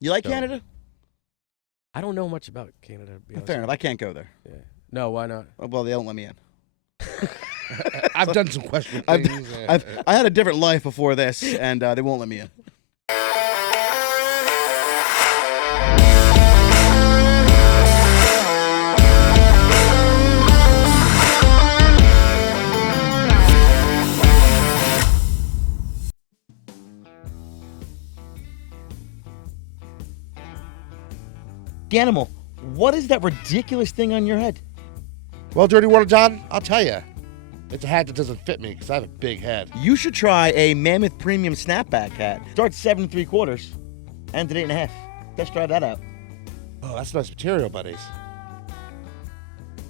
You like So, Canada? I don't know much about Canada. To be honest Fair with enough. I can't go there. you. Yeah. No, why not? Oh, well, they don't let me in. I've done some questionable I've, things. I had a different life before this, and they won't let me in. Animal, what is that ridiculous thing on your head? Well, Dirty Water John, I'll tell you, it's a hat that doesn't fit me because I have a big head. You should try a Mammoth Premium Snapback hat. Starts 7 3/4, ends at 8.5. Let's try that out. Oh, that's nice material, buddies.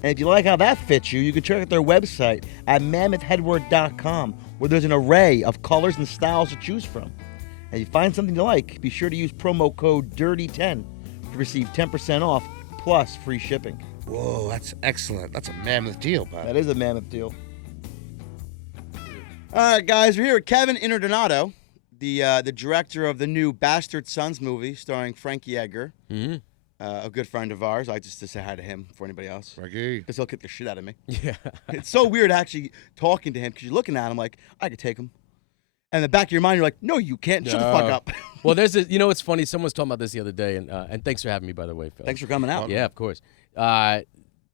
And if you like how that fits you, you can check out their website at mammothheadwear.com, where there's an array of colors and styles to choose from. And if you find something you like, be sure to use promo code DIRTY10 to receive 10% off plus free shipping. Whoa, that's excellent. That's a mammoth deal, bud. That is a mammoth deal. All right, guys, we're here with Kevin Interdonato, the director of the new Bastard Sons movie starring Frankie Edgar, Mm-hmm. a good friend of ours. I just to say hi to him before anybody else, Frankie. because he'll kick the shit out of me. Yeah. It's so weird actually talking to him because you're looking at him like, I could take him. And in the back of your mind, you're like, no, you can't. Shut the fuck No. up. Well, there's a, you know, it's funny. Someone was talking about this the other day, and thanks for having me, by the way, Phil. Thanks for coming out. Yeah, of course.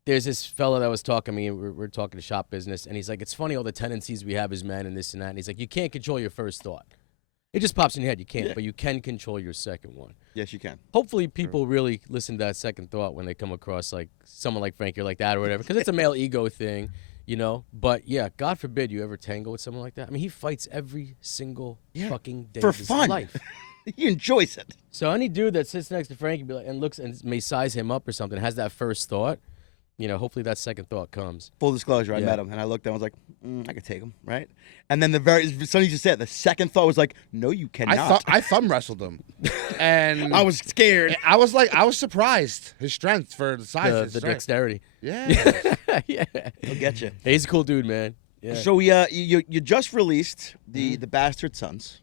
There's this fella that was talking to me, and we're talking to shop business, and he's like, it's funny all the tendencies we have as men and this and that. And he's like, you can't control your first thought. It just pops in your head. You can't, Yeah. but you can control your second one. Yes, you can. Hopefully, people really listen to that second thought when they come across like someone like Frankie or like that or whatever, because it's a male ego thing, you know. But yeah, God forbid you ever tangle with someone like that. I mean, he fights every single fucking day For of his fun. life. He enjoys it. So any dude that sits next to Frankie be like, and looks and may size him up or something, has that first thought, you know, hopefully that second thought comes. Full disclosure, I Yeah. met him, and I looked at him, I was like, I could take him, right? And then something you just said, the second thought was like, no, you cannot. I thumb wrestled him, and I was scared. I was surprised his strength for the size. of his The strength. dexterity. Yeah. Yeah. He'll get you. He's a cool dude, man. Yeah. So you just released the Bastard Sons.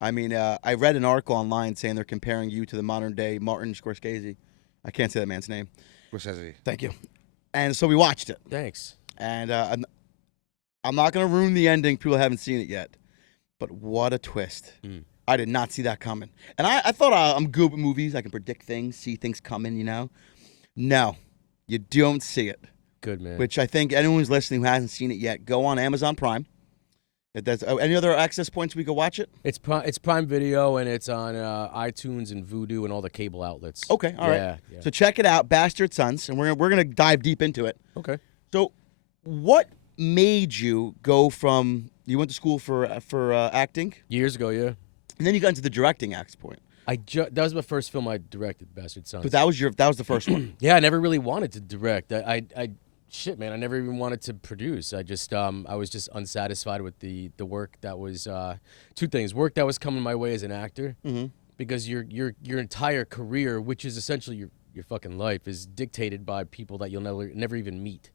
I mean, I read an article online saying they're comparing you to the modern day Martin Scorsese. I can't say that man's name. Scorsese. Thank you. And so we watched it. Thanks. And I'm not going to ruin the ending. People haven't seen it yet. But what a twist. I did not see that coming. And I thought I'm good with movies. I can predict things, see things coming, you know. No, you don't see it. Good, man. Which I think anyone who's listening who hasn't seen it yet, go on Amazon Prime. If there's any other access points we could watch it? It's Prime Video, and it's on iTunes and Vudu and all the cable outlets. Okay, all right. Yeah. So check it out, Bastard Sons, and we're gonna dive deep into it. Okay. So, what made you go from you went to school for acting, Years ago, yeah. and then you got into the directing axe point? That was my first film I directed, Bastard Sons. But that was the first one. Yeah, I never really wanted to direct. Shit, man, I never even wanted to produce. I was just unsatisfied with the work that was two things: work that was coming my way as an actor, because your entire career, which is essentially your fucking life, is dictated by people that you'll never even meet.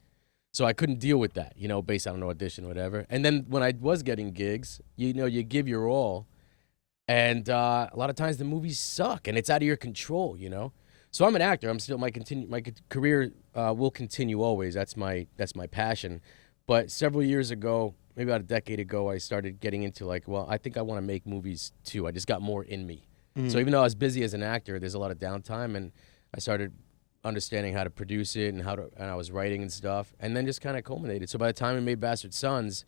So I couldn't deal with that, you know, based on an audition, or whatever. And then when I was getting gigs, you know, you give your all, and a lot of times the movies suck, and it's out of your control, you know. So I'm an actor. I'm still my career will continue always. That's my passion. But several years ago, maybe about a decade ago, I started getting into like, well, I think I want to make movies too. I just got more in me. So even though I was busy as an actor, there's a lot of downtime, and I started understanding how to produce it and and I was writing and stuff, and then just kind of culminated. So by the time we made Bastard Sons,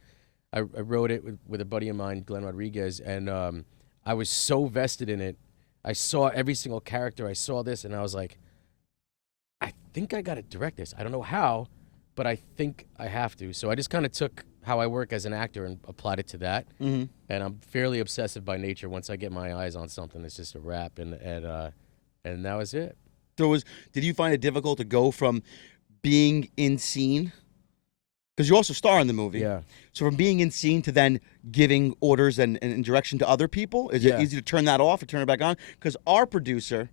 I wrote it with a buddy of mine, Glenn Rodriguez, and I was so vested in it. I saw every single character. I saw this, and I was like, I think I got to direct this. I don't know how, but I think I have to. So I just kind of took how I work as an actor and applied it to that. And I'm fairly obsessive by nature. Once I get my eyes on something, it's just a wrap, and that was it. So did you find it difficult to go from being in scene? Because you also star in the movie. Yeah. So from being in scene to then giving orders and direction to other people, is it easy to turn that off or turn it back on? Because our producer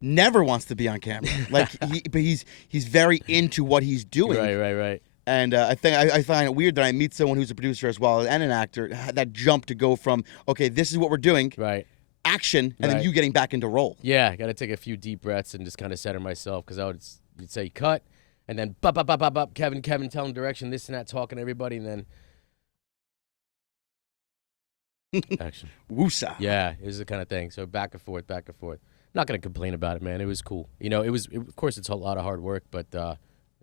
never wants to be on camera. But he's very into what he's doing. Right. And I find it weird that I meet someone who's a producer as well and an actor, that jump to go from, okay, this is what we're doing, Right. action and then Right. you getting back into role. Yeah, I got to take a few deep breaths and just kind of center myself because you'd say cut, and then bop, Kevin, telling direction, this and that, talking to everybody, and then action. Woosah. Yeah, it was the kind of thing. So back and forth, back and forth. Not gonna complain about it, man. It was cool. You know, of course, it's a lot of hard work, but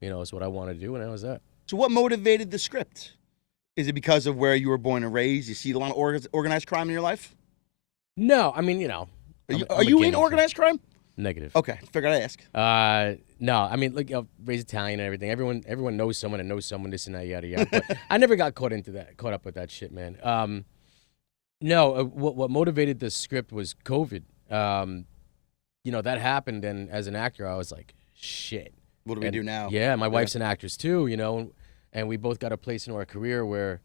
you know, it's what I wanted to do, and that was that. So what motivated the script? Is it because of where you were born and raised? You see a lot of organized crime in your life? No, I mean, you know, Are you in organized crime? Negative. Okay, figured I'd ask. No, I mean, look, raised Italian and everything. Everyone knows someone and knows someone, this and that, yada yada. But I never got caught up with that shit, man. No, what motivated the script was COVID. You know, that happened, and as an actor, I was like, shit. What do we do now? Yeah, my wife's an actress too, you know, and we both got a place in our career where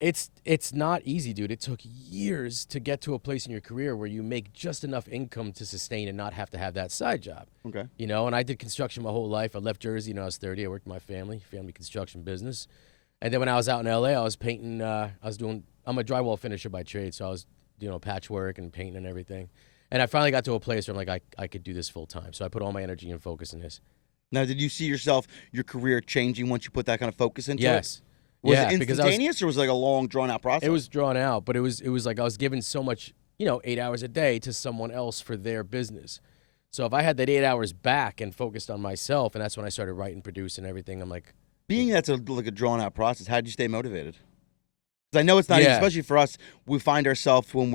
it's not easy, dude. It took years to get to a place in your career where you make just enough income to sustain and not have to have that side job. Okay. You know, and I did construction my whole life. I left Jersey when I was 30. I worked with my family construction business. And then when I was out in LA, I was painting, I'm a drywall finisher by trade, so I was, you know, patchwork and painting and everything. And I finally got to a place where I'm like, I could do this full time. So I put all my energy and focus in this. Now, did you see your career changing once you put that kind of focus into it? Yes. Was yeah, it because instantaneous or was it like a long, drawn-out process? it was drawn out, but it was like I was giving so much, you know, 8 hours a day to someone else for their business. So if I had that 8 hours back and focused on myself, and that's when I started writing, producing everything, I'm like, Being that's like a drawn-out process, how did you stay motivated? Because I know it's not easy, Yeah. especially for us. We find ourselves when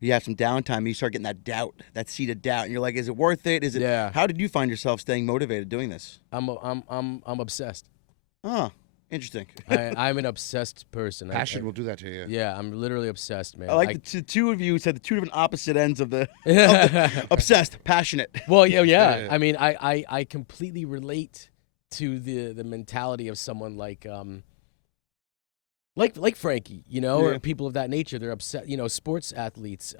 you have some downtime, you start getting that doubt, that seed of doubt, and you're like, is it worth it? Is it? Yeah. How did you find yourself staying motivated doing this? I'm obsessed. Oh, interesting. I'm an obsessed person. Passion will do that to you. Yeah, I'm literally obsessed, man. I like the two of you said the two different opposite ends of the I- obsessed, passionate. Well, yeah. Yeah. I mean, I completely relate to the mentality of someone like Frankie, you know, Yeah. or people of that nature. They're upset, you know, sports athletes,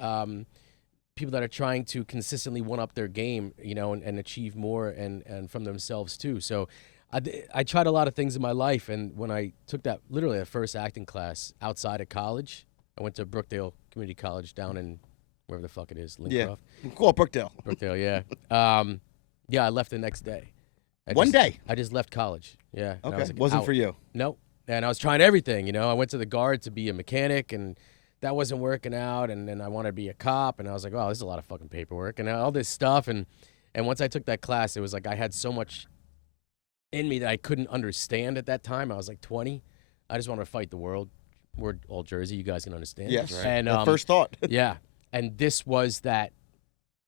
people that are trying to consistently one up their game, you know, and achieve more and from themselves too. So I tried a lot of things in my life, and when I took that first acting class outside of college, I went to Brookdale Community College down in wherever the fuck it is, Lincroft. Cool, Brookdale. Brookdale, yeah. Yeah, I left the next day. One day? I just left college. Yeah. and I Okay, was like, wasn't out. for you. Nope. And I was trying everything, you know. I went to the Guard to be a mechanic, and that wasn't working out. And then I wanted to be a cop, and I was like, oh, this is a lot of fucking paperwork and all this stuff. And once I took that class, it was like I had so much in me that I couldn't understand at that time. I was like 20. I just wanted to fight the world. We're all Jersey. You guys can understand. Yes. Right. And That first thought. yeah. And this was that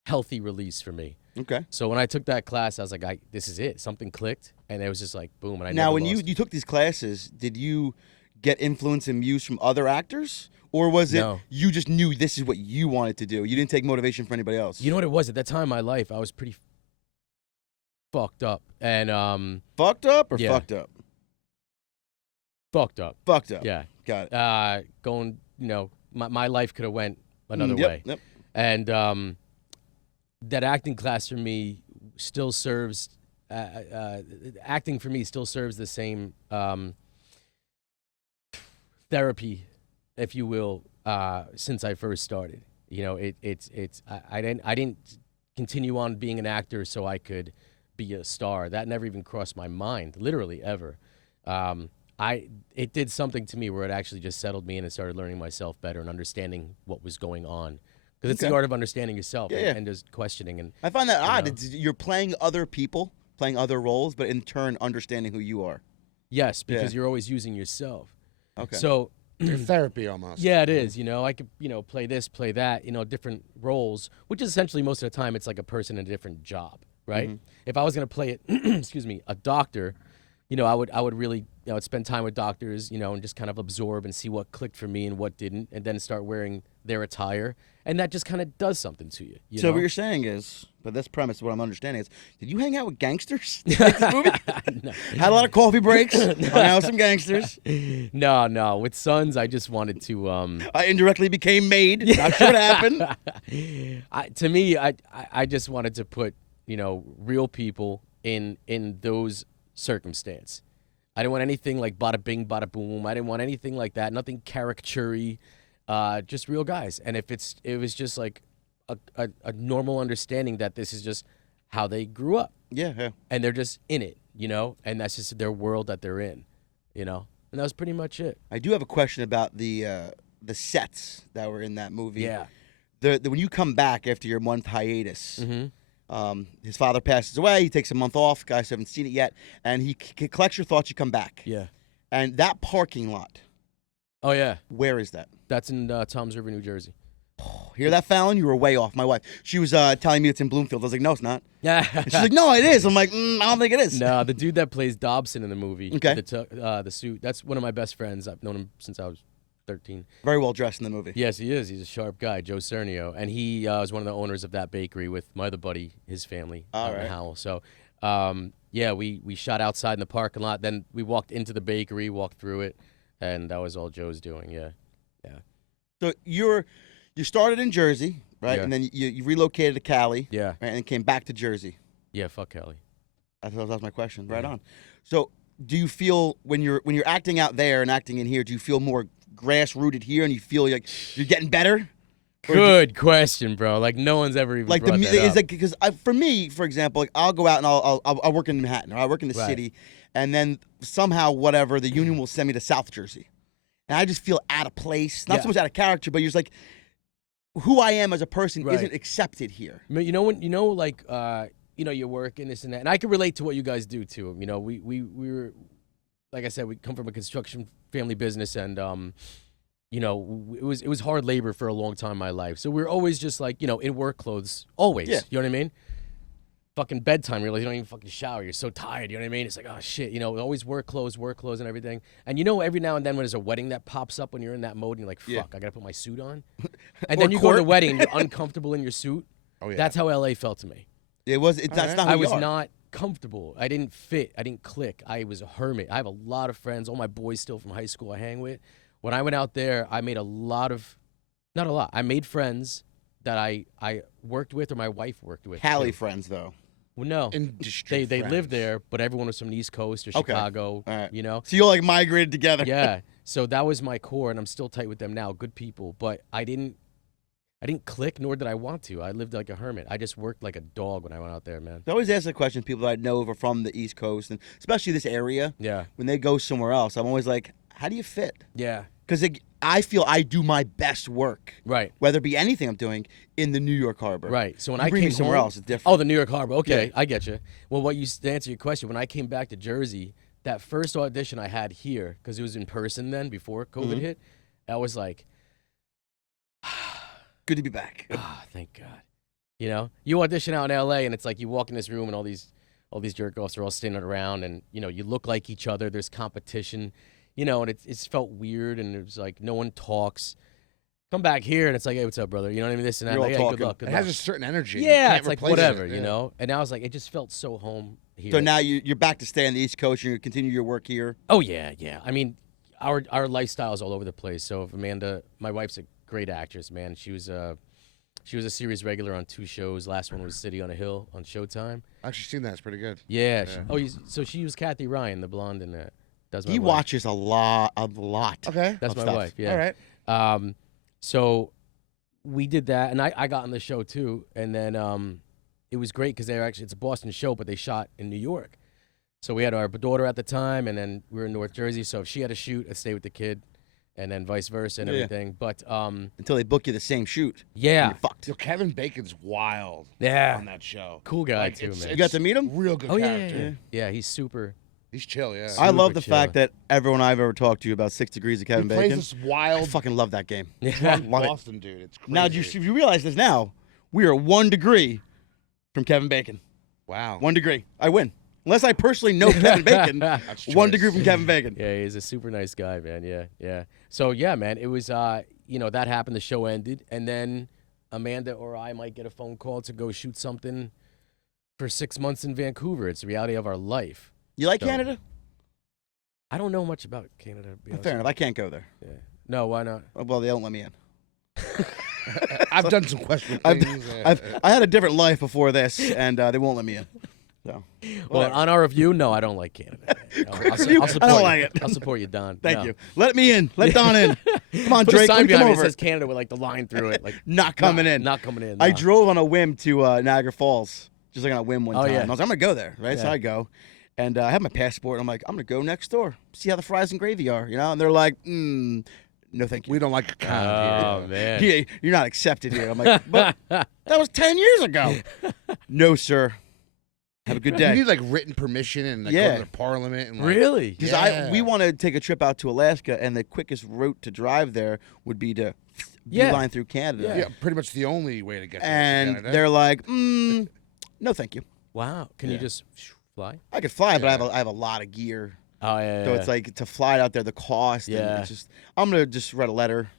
healthy release for me. Okay. So when I took that class, I was like, this is it. Something clicked, and it was just like, boom. And I Now, never when lost. you took these classes, did you get influence and muse from other actors? Or was it No. you just knew this is what you wanted to do? You didn't take motivation from anybody else? You know what it was? At that time in my life, I was pretty fucked up. And fucked up or Yeah. fucked up? fucked up. Fucked up. Yeah. Got it. Going, you know, my life could have went another Yep, way. Yep. And that acting class for me still serves. Acting for me still serves the same therapy, if you will, since I first started. You know, I didn't continue on being an actor so I could be a star. That never even crossed my mind, literally ever. It did something to me where it actually just settled me in and started learning myself better and understanding what was going on. Because it's Okay. the art of understanding yourself Yeah, yeah. and just questioning. And I find that odd. know. You're playing other people, playing other roles, but in turn understanding who you are. yes, because Yeah. you're always using yourself. Okay. So Your therapy almost. yeah, it is. You know, I could, you know, play this, play that, you know, different roles, which is essentially most of the time it's like a person in a different job, right? If I was going to play it, excuse me, a doctor, you know, I would really, you know, I'd spend time with doctors, you know, and just kind of absorb and see what clicked for me and what didn't, and then start wearing their attire, and that just kind of does something to you. You So know? what you're saying is, but this premise, what I'm understanding is, did you hang out with gangsters? Like this movie? No. Had a lot of coffee breaks, hung out with some gangsters. No. With Sons, I just wanted to. I indirectly became made. Not sure what happened. To me, I just wanted to put, you know, real people in those circumstance. I didn't want anything like bada bing, bada boom. I didn't want anything like that. Nothing caricature-y. just real guys. And if it was just like a normal understanding that this is just how they grew up, Yeah. and they're just in it, and that's just their world that they're in, and that was pretty much it. I do have a question about the sets that were in that movie. Yeah. When you come back after your month hiatus, Mm-hmm. his father passes away. He takes a month off. Guys haven't seen it yet, and he collects your thoughts. You come back, Yeah. and that parking lot. Oh yeah. Where is that? That's in Toms River, New Jersey. Hear that, Fallon? You were way off. My wife. She was telling me it's in Bloomfield. I was like, no, it's not. Yeah. And she's like, no, it is. I'm like, I don't think it is. No, the dude that plays Dobson in the movie. Okay. The suit. That's one of my best friends. I've known him since I was 13. Very well dressed in the movie. Yes, he is. He's a sharp guy, Joe Cernio, and he was one of the owners of that bakery with my other buddy, his family, out in right. Howell. So, yeah, we shot outside in the parking lot. Then we walked into the bakery, walked through it, and that was all Joe's doing. Yeah. So you started in Jersey, right? Yeah. And then you relocated to Cali, Yeah. right? And came back to Jersey. Yeah. Fuck Kelly. That was my question. Right Yeah. on. So do you feel when you're acting out there and acting in here, do you feel more grass rooted here, and you feel like you're getting better? Or do- Good question, bro. Like no one's ever even Like brought that is up. like because for me, for example, like I'll go out and I'll work in Manhattan or I work in the Right. city, and then somehow whatever the union will send me to South Jersey, and I just feel out of place. Not Yeah. so much out of character, but you're just like who I am as a person Right. isn't accepted here. I mean, you're working this and that, and I can relate to what you guys do too. We were, like I said, we come from a construction family business, and it was hard labor for a long time in my life. So we were always just like, in work clothes, always. Yeah. You know what I mean? Fucking bedtime, really. You don't even fucking shower. You're so tired. You know what I mean? It's like, oh shit. Always work clothes, and everything. And every now and then when there's a wedding that pops up when you're in that mode, and you're like, fuck, Yeah. I gotta put my suit on. And Or then you go to the court. wedding and you're uncomfortable in your suit. Oh yeah. That's how LA felt to me. That's right. not who I you was are. not comfortable. I didn't fit. I didn't click. I was a hermit. I have a lot of friends. All my boys still from high school I hang with. When I went out there, I made I made friends that I worked with or my wife worked with. Cali too. friends though. Well, no. Industry They friends. lived there, but everyone was from the East Coast or Okay. Chicago, All right. So you all like migrated together. yeah. So that was my core, and I'm still tight with them now. Good people, but I didn't click, nor did I want to. I lived like a hermit. I just worked like a dog when I went out there, man. I always ask the question people that I know are from the East Coast, and especially this area, Yeah. when they go somewhere else, I'm always like, how do you fit? Yeah. Because I feel I do my best work, Right. whether it be anything I'm doing, in the New York Harbor. Right. So when You I bring me came somewhere home- else, it's different. Oh, the New York Harbor. Okay, Yeah. I get you. Well, to answer your question, when I came back to Jersey, that first audition I had here, because it was in person then before COVID Mhm. hit, I was like, Good to be back. thank God. You audition out in LA, and it's like you walk in this room, and all these jerk offs are all standing around, and you look like each other. There's competition, and it's felt weird, and it was like no one talks. Come back here, and it's like, hey, what's up, brother? You know what I mean? This and that. You're all Like, hey, good talking. luck. Good It luck. has a certain energy. You Yeah, can't it's like replace whatever, it. Yeah. And I was like, it just felt so home here. So now you're back to stay on the East Coast, and you continue your work here. Oh yeah. I mean, our lifestyle's all over the place. So if Amanda, my wife's a great actress, man. She was a series regular on 2 shows. Last one was City on a Hill on Showtime. I've actually seen that. It's pretty good. Yeah. Yeah. So she was Kathy Ryan, the blonde in that. That's my He wife. watches a lot. Okay. That's of my stuff. wife. Yeah. All right. So we did that, and I got on the show too, and then it was great because it's a Boston show, but they shot in New York. So we had our daughter at the time, and then we were in North Jersey. So if she had a shoot, I'd stay with the kid, and then vice versa and Yeah. everything. But Until they book you the same shoot. yeah, You're fucked. Yo, Kevin Bacon's wild yeah, on that show. cool guy Like, too, it's- man. You got to meet him? Real good Oh yeah, character. yeah, he's super. He's chill, yeah. I love the Super fact chill. that everyone I've ever talked to about 6 Degrees of Kevin he plays Bacon. this I wild fucking love that game. Yeah, Love it. Boston dude. It's crazy. Now, you realize this now? We are 1 degree from Kevin Bacon. Wow. 1 degree. I win. Unless I personally know Kevin Bacon, That's 1 choice. degree from Kevin Bacon. yeah, he's a super nice guy, man. Yeah. So yeah, man, it was that happened. The show ended, and then Amanda or I might get a phone call to go shoot something for 6 months in Vancouver. It's the reality of our life. You like So- Canada? I don't know much about Canada. To be honest Fair with enough. I can't go there. you. Yeah. No, why not? Well, they don't let me in. I've done some questionable I've- things. I had a different life before this, and they won't let me in. So Well, on our review, no, I don't like Canada. I'll review, I support don't you. like it. I'll support you, Don. thank No. you. Let me in. Let Don in. Come on, Put a Drake. sign Let me come behind me that over. says Canada with like the line through it, like Not coming in. Not coming in. I no. drove on a whim to Niagara Falls, just like on a whim one Oh, time. yeah. I was like, I'm gonna go there, right? So Yeah. I go, and I have my passport. And I'm like, I'm gonna go next door, see how the fries and gravy are, And they're like, no, thank you. We don't like your kind of Oh here. man. Yeah, you're not accepted here. I'm like, but that was 10 years ago. No, sir. Have a good You day. need like written permission and like Yeah. go to the parliament and like, Really? Because Yeah. we want to take a trip out to Alaska, and the quickest route to drive there would be to Yeah. beeline through Canada. Yeah, pretty much the only way to get there. And Canada. they're like, no, thank you. Wow. Can you Yeah. just fly? I could fly, but Yeah. I have a lot of gear. Oh yeah. So it's like to fly out there, the cost. And Yeah. it's just, I'm gonna just write a letter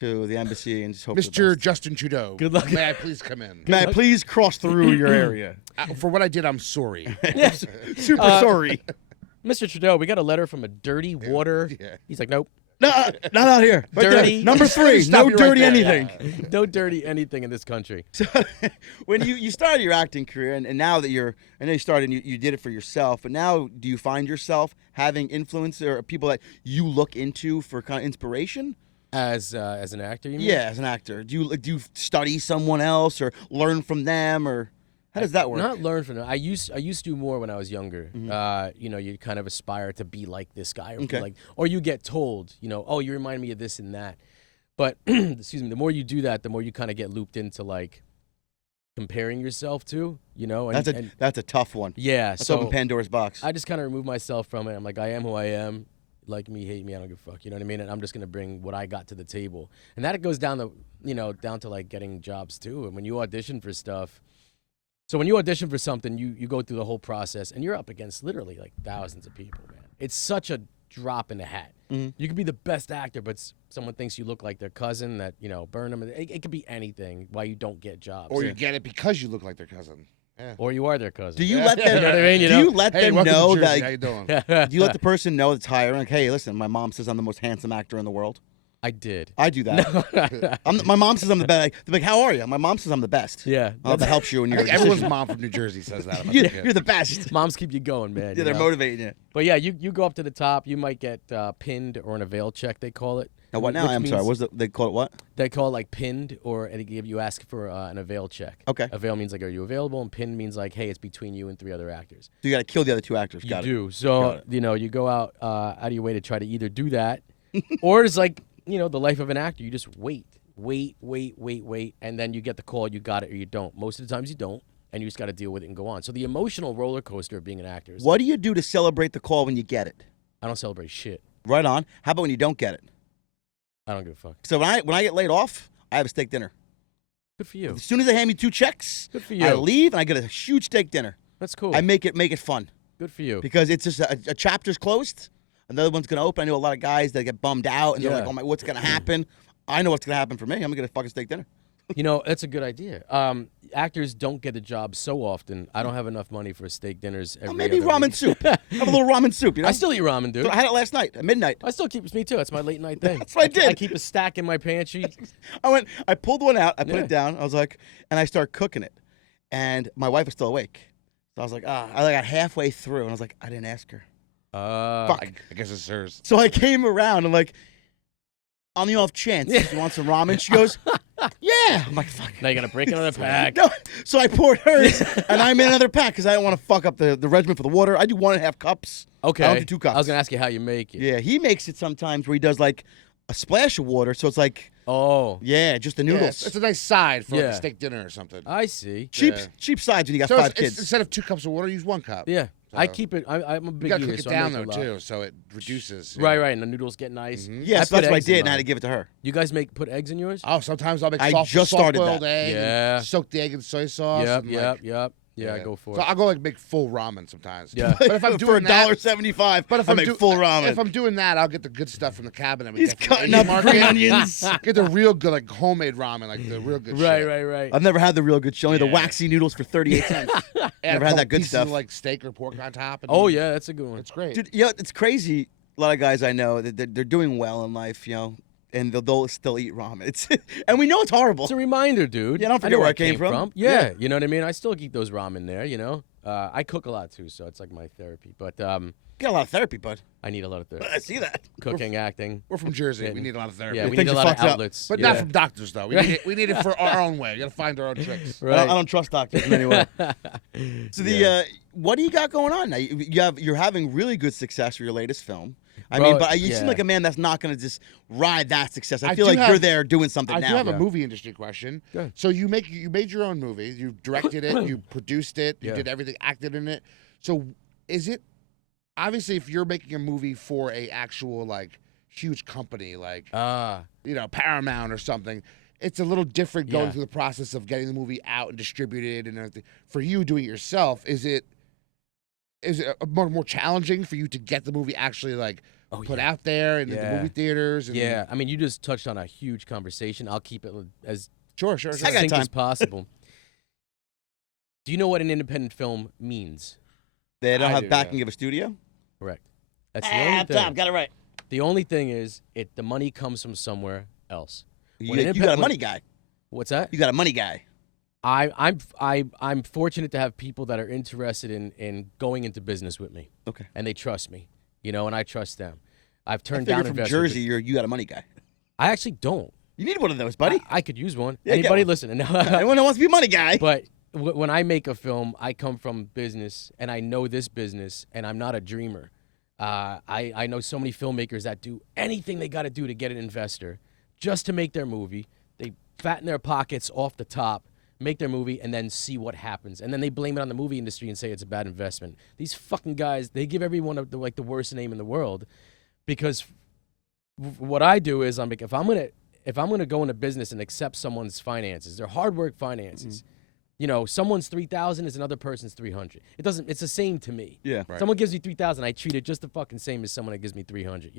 to the embassy and just hope. for the Mr. best. Justin Trudeau. Good luck. May I please come in? May I please cross through your area? For what I did, I'm sorry. Super sorry. Mr. Trudeau, we got a letter from a dirty water. Yeah. He's like, nope. No, not out here. Right there. Dirty. Number 3. Stop No you right dirty there. anything. No dirty anything in this country. So when you started your acting career, and now that I know you started, and you did it for yourself, but now do you find yourself having influence or people that you look into for kind of inspiration? As an actor, you mean? Yeah, as an actor, do you study someone else or learn from them, or how does that work? Not learn from them. I used to do more when I was younger. Mm-hmm. You kind of aspire to be like this guy, or Okay. or you get told, oh, you remind me of this and that. But excuse me, the more you do that, the more you kind of get looped into like comparing yourself to, and That's a tough one. yeah. Let's So open Pandora's box. I just kind of remove myself from it. I'm like, I am who I am. Like me, hate me, I don't give a fuck. You know what I mean? And I'm just gonna bring what I got to the table, and that goes down to like getting jobs too. And when you audition for stuff, so when you audition for something, you go through the whole process, and you're up against literally like thousands of people, man. It's such a drop in the hat. Mhm. You could be the best actor, but someone thinks you look like their cousin that burn them. It could be anything why you don't get jobs, Or you get it because you look like their cousin. Yeah. or you are their cousin. Do you let them? You know what I mean? Do you let Hey, them welcome know to Jersey. that? How you doing? Do you let the person know that's hiring? Like, hey, listen, my mom says I'm the most handsome actor in the world. I did. I do that. My mom says I'm the best. They're like, how are you? My mom says I'm the best. Yeah. That helps you in I your think everyone's decision. mom from New Jersey says that about You're, their kid. you're the best. Moms keep you going, man. Yeah, you they're know? motivating you. But yeah, you go up to the top. You might get pinned or an avail check, they call it. Now what? Now which I'm sorry. means- They call it what? They call it like pinned, or and you ask for an avail check. Okay. Avail means like, are you available? And pinned means like, hey, it's between you and 3 other actors. So you got to kill the other 2 actors. You Got it. do. So, Got it. you go out of your way to try to either do that, or it's like, the life of an actor. You just wait, and then you get the call, you got it or you don't. Most of the times you don't, and you just got to deal with it and go on. So the emotional roller coaster of being an actor is, What do you do to celebrate the call when you get it? I don't celebrate shit. Right on. How about when you don't get it? I don't give a fuck. So when I get laid off, I have a steak dinner. Good for you. As soon as they hand me 2 checks, Good for you. I leave and I get a huge steak dinner. That's cool. I make it fun Good for you. because it's just a chapter's closed, another one's gonna open. I know a lot of guys that get bummed out and they're Yeah. like, "Oh my, what's gonna happen?" I know what's gonna happen for me. I'm gonna get a fucking steak dinner. That's a good idea. Actors don't get the job so often. I don't have enough money for steak dinners every Maybe other ramen week. soup. Have a little ramen soup. I still eat ramen, dude. I had it last night at midnight. I still keep me too. It's my late night thing. That's what I did. I keep a stack in my pantry. I pulled one out. I put Yeah. it down. I was like, and I start cooking it, and my wife was still awake. So I was like, I got halfway through, and I was like, I didn't ask her. Fuck. I guess it's hers. So I came around and like, on the off chance, you want some ramen? She goes, yeah. I'm like, fuck. Now you gotta break another pack. No. So I poured hers, and I made another pack because I don't want to fuck up the regimen for the water. I do 1.5 cups. Okay. I don't do 2 cups. I was gonna ask you how you make it. Yeah, he makes it sometimes where he does like a splash of water, so it's like, Oh, yeah, just the Yeah, noodles. it's a nice side for like Yeah. a steak dinner or something. I see. cheap sides when you got So 5 it's, kids. instead of 2 cups of water, use 1 cup. Yeah, I So- keep it. I'm a You big gotta eater, cook it so I down make though a lot. too, so it reduces. Right, right, and the noodles get nice. Mhm. Yes, I that's put what I eggs in did, and I had mine. to give it to her. You guys put eggs in yours? Oh, sometimes I'll make I soft, just started soft-boiled that. egg. Yeah. And soak the egg in soy sauce. Yep, and, yep, like, yep. Yeah, I go for So it. I'll go like make full ramen sometimes. Yeah. But if I'm for doing that, $1.75, but if I I'm make do- full ramen. If I'm doing that, I'll get the good stuff from the cabinet. we He's get from the cutting Asian up market. green onions. Get the real good, like homemade ramen, like the real good Right, shit. right, right. I've never had the real good shit. Only the Yeah. waxy noodles for 38 cents. Add Never a had couple that good pieces stuff. Of, like steak or pork on top. And Oh yeah, that's a good one. it's great. Dude, it's crazy. A lot of guys I know that they're doing well in life. and they'll still eat ramen. It's and we know it's horrible. It's a reminder, dude. Yeah, don't I forget know where I it came from. Yeah, Yeah. you know what I mean? I still eat those ramen there, you know? I cook a lot, too, so it's like my therapy. But You got a lot of therapy, bud. I need a lot of therapy. I see that. Cooking, acting. We're from Jersey. We Getting- need a lot of therapy. Yeah, we Things need a are lot of fucked up. outlets. But yeah. not from doctors, though. We need it for our own way. We got to find our own tricks. I Right. don't trust doctors in any way. So what do you got going on now? You're having really good success for your latest film. I Bro, mean, but you seem yeah. like a man that's not going to just ride that success. I I feel do like you're have- there doing something I now. do have Yeah. a movie industry question. Go ahead. So you made your own movie. You directed it. You produced it. You Yeah. did everything. Acted in it. So is it obviously if you're making a movie for a actual like huge company like Paramount or something, it's a little different going Yeah. through the process of getting the movie out and distributed and everything. For you doing it yourself, is it more challenging for you to get the movie actually like put out there and in the Yeah. movie theaters? And Yeah, I mean, you just touched on a huge conversation. I'll keep it as sure. I got succinct time. as possible. Do you know what an independent film means? They don't I have do, backing yeah. of a studio. Correct. That's the only thing. Got it right. The only thing is, the money comes from somewhere else. You, When an you got a independent- money guy. What's that? You got a money guy. I'm fortunate to have people that are interested in going into business with me. Okay. And they trust me, and I trust them. I've I turned figured down from investors. Jersey, you got a money guy. I actually don't. You need one of those, buddy. I could use one. Yeah, get Anybody one. listening? Anyone who wants to be a money guy. But when I make a film, I come from business, and I know this business, and I'm not a dreamer. I know so many filmmakers that do anything they got to do to get an investor just to make their movie. They fatten their pockets off the top, make their movie, and then see what happens. And then they blame it on the movie industry and say it's a bad investment. These fucking guys, they give everyone the worst name in the world, because what I do is I'm like, if I'm gonna go into business and accept someone's finances, their hard work finances. Someone's 3,000 is another person's 300. It's the same to me. Yeah. Right. Someone gives me 3,000, I treat it just the fucking same as someone that gives me 300,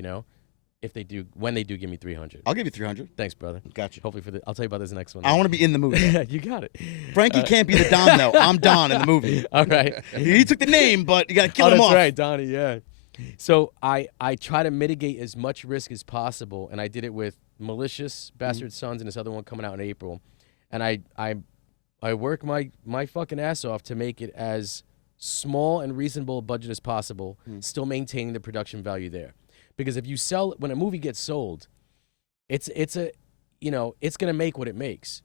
when they do give me 300. I'll give you 300. Thanks, brother. Gotcha. Hopefully I'll tell you about this next one. I want to be in the movie. Yeah, you got it. Frankie can't be the Don though. I'm Don in the movie. All right. He took the name, but you got to kill Oh, him that's off. right, Donnie, yeah. So I try to mitigate as much risk as possible, and I did it with Malicious, Bastard Sons, and this other one coming out in April. And I work my fucking ass off to make it as small and reasonable a budget as possible, still maintaining the production value there. Because if you when a movie gets sold, it's gonna make what it makes.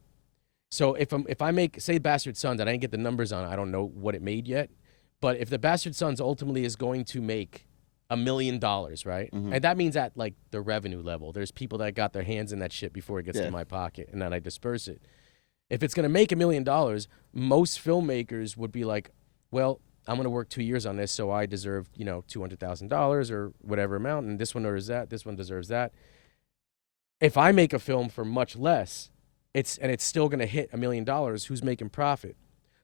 So if I make, say, Bastard Sons, and I didn't get the numbers on it, I don't know what it made yet, but if the Bastard Sons ultimately is going to make $1 million, right? And that means at like the revenue level. There's people that got their hands in that shit before it gets Yeah. to my pocket, and then I disperse it. If it's going to make $1 million, most filmmakers would be like, well, I'm going to work 2 years on this, so I deserve, $200,000 or whatever amount, and this one deserves that, this one deserves that. If I make a film for much less, it's still going to hit $1 million, who's making profit?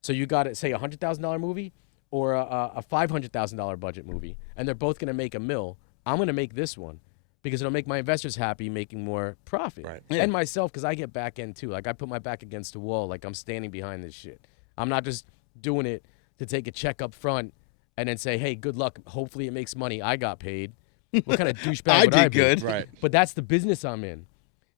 So you got to say $100,000 movie or a $500,000 budget movie, and they're both going to make $1 million. I'm going to make this one because it'll make my investors happy, making more profit. Right. Yeah. And myself, because I get back end too. Like, I put my back against the wall. Like, I'm standing behind this shit. I'm not just doing it to take a check up front and then say, hey, good luck. Hopefully it makes money. I got paid. What kind of douchebag I would I did be? good. Right. But that's the business I'm in.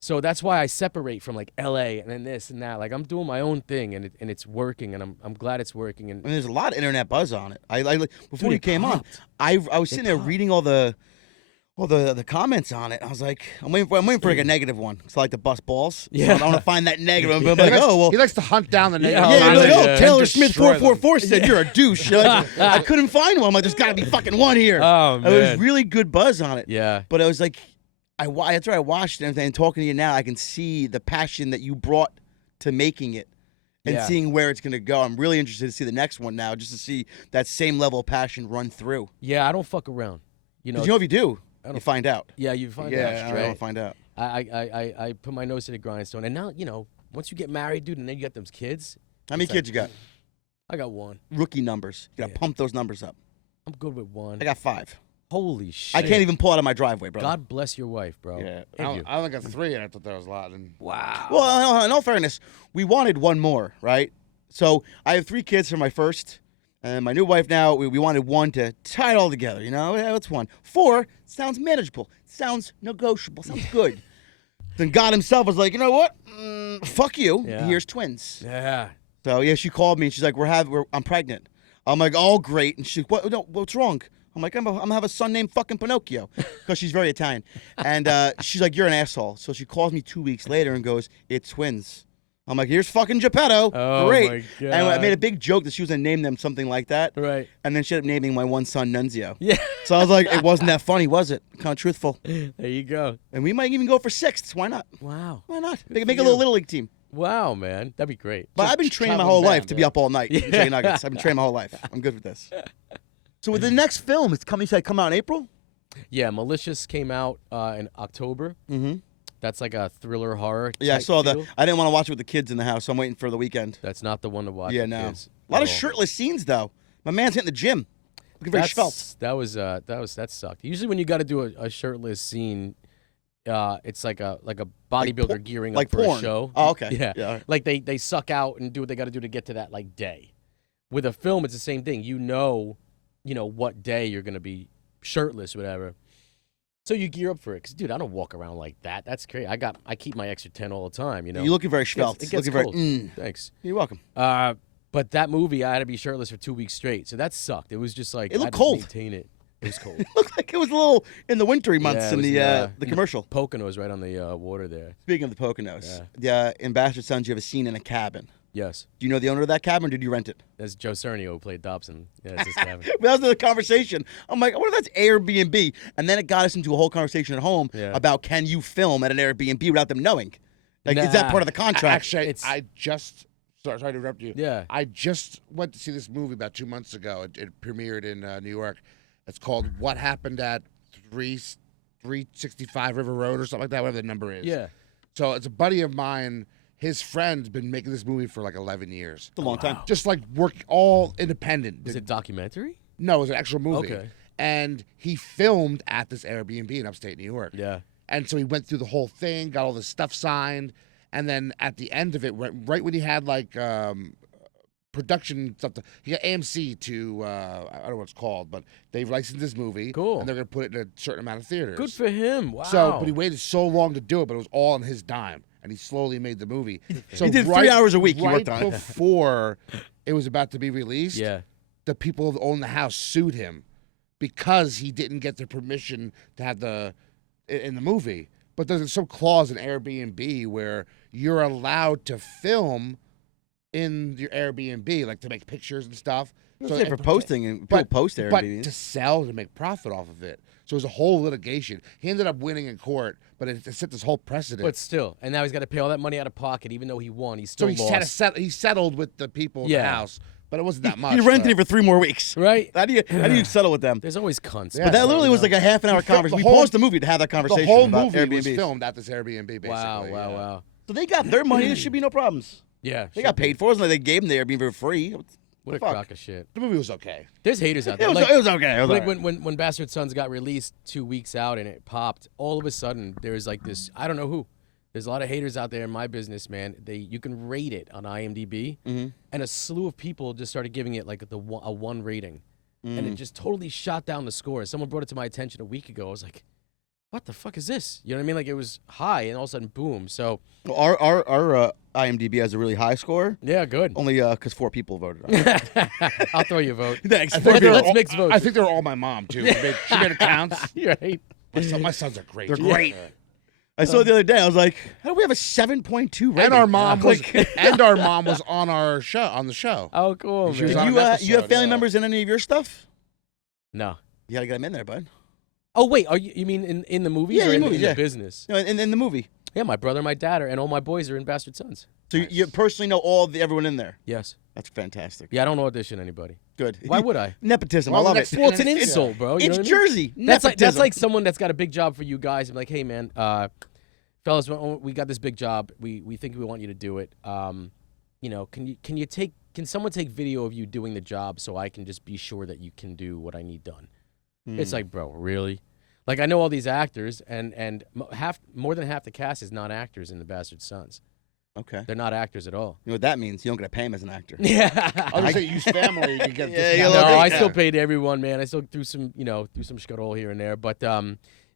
So that's why I separate from like LA and then this and that. Like, I'm doing my own thing, and it's working, and I'm glad it's working. And And there's a lot of internet buzz on it. I before Dude, you it came on, popped. I was sitting there reading all the comments on it. I was like, I'm waiting for like a negative one. So I like to bust balls. Yeah. So I want to find that negative. I'm like, oh well. He likes to hunt down the Yeah, negative. Yeah, Oh, you're like, yeah, oh, yeah. Taylor And Smith destroy them. 444 said you're a douche. You're like, I couldn't find one. I'm like, there's got to be fucking one here. Oh, And it was man. really good buzz on it. yeah. But I was like, after I watched it and everything, and talking to you now, I can see the passion that you brought to making it and Yeah. seeing where it's going to go. I'm really interested to see the next one now, just to see that same level of passion run through. Yeah, I don't fuck around. Because if you do, I you don't- find out. Yeah, you find Yeah, out I straight. don't find out. I put my nose to the grindstone, and now once you get married, dude, and then you get those kids. How many it's kids you got? I got one. Rookie numbers. You got to Yeah. pump those numbers up. I'm good with one. I got 5. Holy shit! I can't even pull out of my driveway, bro. God bless your wife, bro. Yeah. Thank you. I only got 3, and I thought that was a lot. And Wow. Well, in all fairness, we wanted one more, right? So I have 3 kids from my first, and my new wife now. We wanted one to tie it all together. Yeah, it's one. 4 sounds manageable. Sounds negotiable. Sounds good. Then God himself was like, you know what? Fuck you. Yeah. Here's twins. Yeah. So yeah, she called me and she's like, I'm pregnant. I'm like, oh great. And she's like, what's wrong? I'm like, I'm gonna have a son named fucking Pinocchio, because she's very Italian. And she's like, you're an asshole. So she calls me 2 weeks later and goes, it's twins. I'm like, here's fucking Geppetto. Oh, Great. my And I God. made a big joke that she was gonna name them something like that. Right. And then she ended up naming my one son Nunzio. Yeah. So I was like, it wasn't that funny, was it? Kind of truthful. There you go. And we might even go for sixths. Why not? Wow. Why not? Make a little little league team. Wow, man. That'd be great. But Just I've been training my traveling whole life band, to be yeah. up all night. Yeah. Chicken nuggets. I've been training my whole life. I'm good with this. So with the next film, it's coming. You said come out in April. Yeah, Malicious came out in October. Mm-hmm. That's like a thriller horror. Yeah, I type saw feel. I didn't want to watch it with the kids in the house, so I'm waiting for the weekend. That's not the one to watch. Yeah, with no. kids A lot at of all. shirtless scenes though. My man's hitting the gym, looking very svelte. That sucked. Usually when you got to do a shirtless scene, it's like a bodybuilder gearing like up for porn. a show. Oh, okay. Yeah. Yeah. Like they suck out and do what they got to do to get to that like day. With a film, it's the same thing. You know what day you're gonna be shirtless, whatever. So you gear up for it. Cause dude, I don't walk around like that. That's crazy. I keep my extra 10 all the time. You know. You're looking very svelte. It gets looking cold. very. Thanks. You're welcome. But that movie, I had to be shirtless for 2 weeks straight. So that sucked. It was just like It looked I had to cold. maintain it. It was cold. It looked like it was a little in the wintry months it in was, the commercial. Poconos right on the water there. Speaking of the Poconos, in Bastard Sons, you have a scene in a cabin. Yes. Do you know the owner of that cabin, or did you rent it? That's Joe Cernio who played Dobson. Yeah, it's his cabin. That was the conversation. I'm like, what if that's Airbnb? And then it got us into a whole conversation at home Yeah. about can you film at an Airbnb without them knowing? Like, is that Nah. part of the contract? Actually, It's- I just sorry to interrupt you. Yeah. I just went to see this movie about 2 months ago. It premiered in New York. It's called What Happened at 365 River Road or something like that, whatever the number is. Yeah. So it's a buddy of mine. His friend's been making this movie for like 11 years. It's a long time. Just like work all independent. Is it documentary? No, it was an actual movie. Okay. And he filmed at this Airbnb in upstate New York. Yeah. And so he went through the whole thing, got all this stuff signed, and then at the end of it, right when he had like production stuff, he got AMC to I don't know what it's called, but they've licensed this movie. Cool. And they're gonna put it in a certain amount of theaters. Good for him. Wow. So, but he waited so long to do it, but it was all on his dime, and he slowly made the movie. So He did 3 hours a week he Right worked on it. before it was about to be released, Yeah. the people who owned the house sued him because he didn't get their permission to have in the movie. But there's some clause in Airbnb where you're allowed to film in your Airbnb, like to make pictures and stuff. So for posting and people but, post but Airbnb. to sell to make profit off of it. So it was a whole litigation. He ended up winning in court, but it set this whole precedent. But still, and now he's got to pay all that money out of pocket, even though he won. He's so still he lost. he settled with the people in the Yeah. house, but it wasn't that much. He rented but- it for 3 more weeks. Right? How do you settle with them? There's always cunts. Yeah. But that so, literally you was know. like a half-an-hour He filmed conversation. We the whole- paused the movie to have that conversation The whole about movie was Airbnbs. filmed at this Airbnb, basically. Wow, yeah. wow. So they got their money. There should be no problems. Yeah. They got paid for it. It wasn't like they gave them the Airbnb for free. What a fuck? crock of shit. The movie was okay. There's haters out there. It was, Like, it was okay. It was like all right. when Bastard Sons got released 2 weeks out and it popped, all of a sudden there's like this, I don't know who. There's a lot of haters out there in my business, man. You can rate it on IMDb, and a slew of people just started giving it like a 1 rating, and it just totally shot down the score. Someone brought it to my attention a week ago. I was like, "What the fuck is this?" You know what I mean? Like it was high, and all of a sudden, boom. So Well, our IMDb has a really high score. yeah, good. Only because 4 people voted on it. I'll throw you a vote. Thanks. I Let's think they were let's all- mix votes. I think they were all my mom, too. She made accounts. You're right. My sons are great. They're great. I saw it the other day. I was like, how do we have a 7.2 rating? And our mom was Like, on our show, on the show. Oh, cool, She was man. on you, an you have episode, family yeah. members in any of your stuff? No. You gotta get them in there, bud. Oh wait, you mean in the movies Yeah, or in in, movies, in yeah. the business? No, in the movie. Yeah, my brother, my dad, and all my boys are in Bastard Sons. So you personally know everyone in there. Yes. That's fantastic. Yeah, I don't audition anybody. Good. Why would I? Nepotism. Well, I love next- it. Well, it's an Yeah. insult, bro. You It's know what I mean? Jersey. That's Nepotism. like someone that's got a big job for you guys. I'm like, hey man, fellas, we got this big job. We think we want you to do it. You know, can someone take video of you doing the job so I can just be sure that you can do what I need done? It's like, bro, really? Like I know all these actors, and more than half the cast is not actors in the Bastard Sons. Okay. They're not actors at all. You know what that means? You don't get to pay him as an actor. Yeah. I was going to say, use family. You can get Yeah, discount. you No, love it. I Yeah. still paid everyone, man. I still threw some, threw some shkadol here and there, but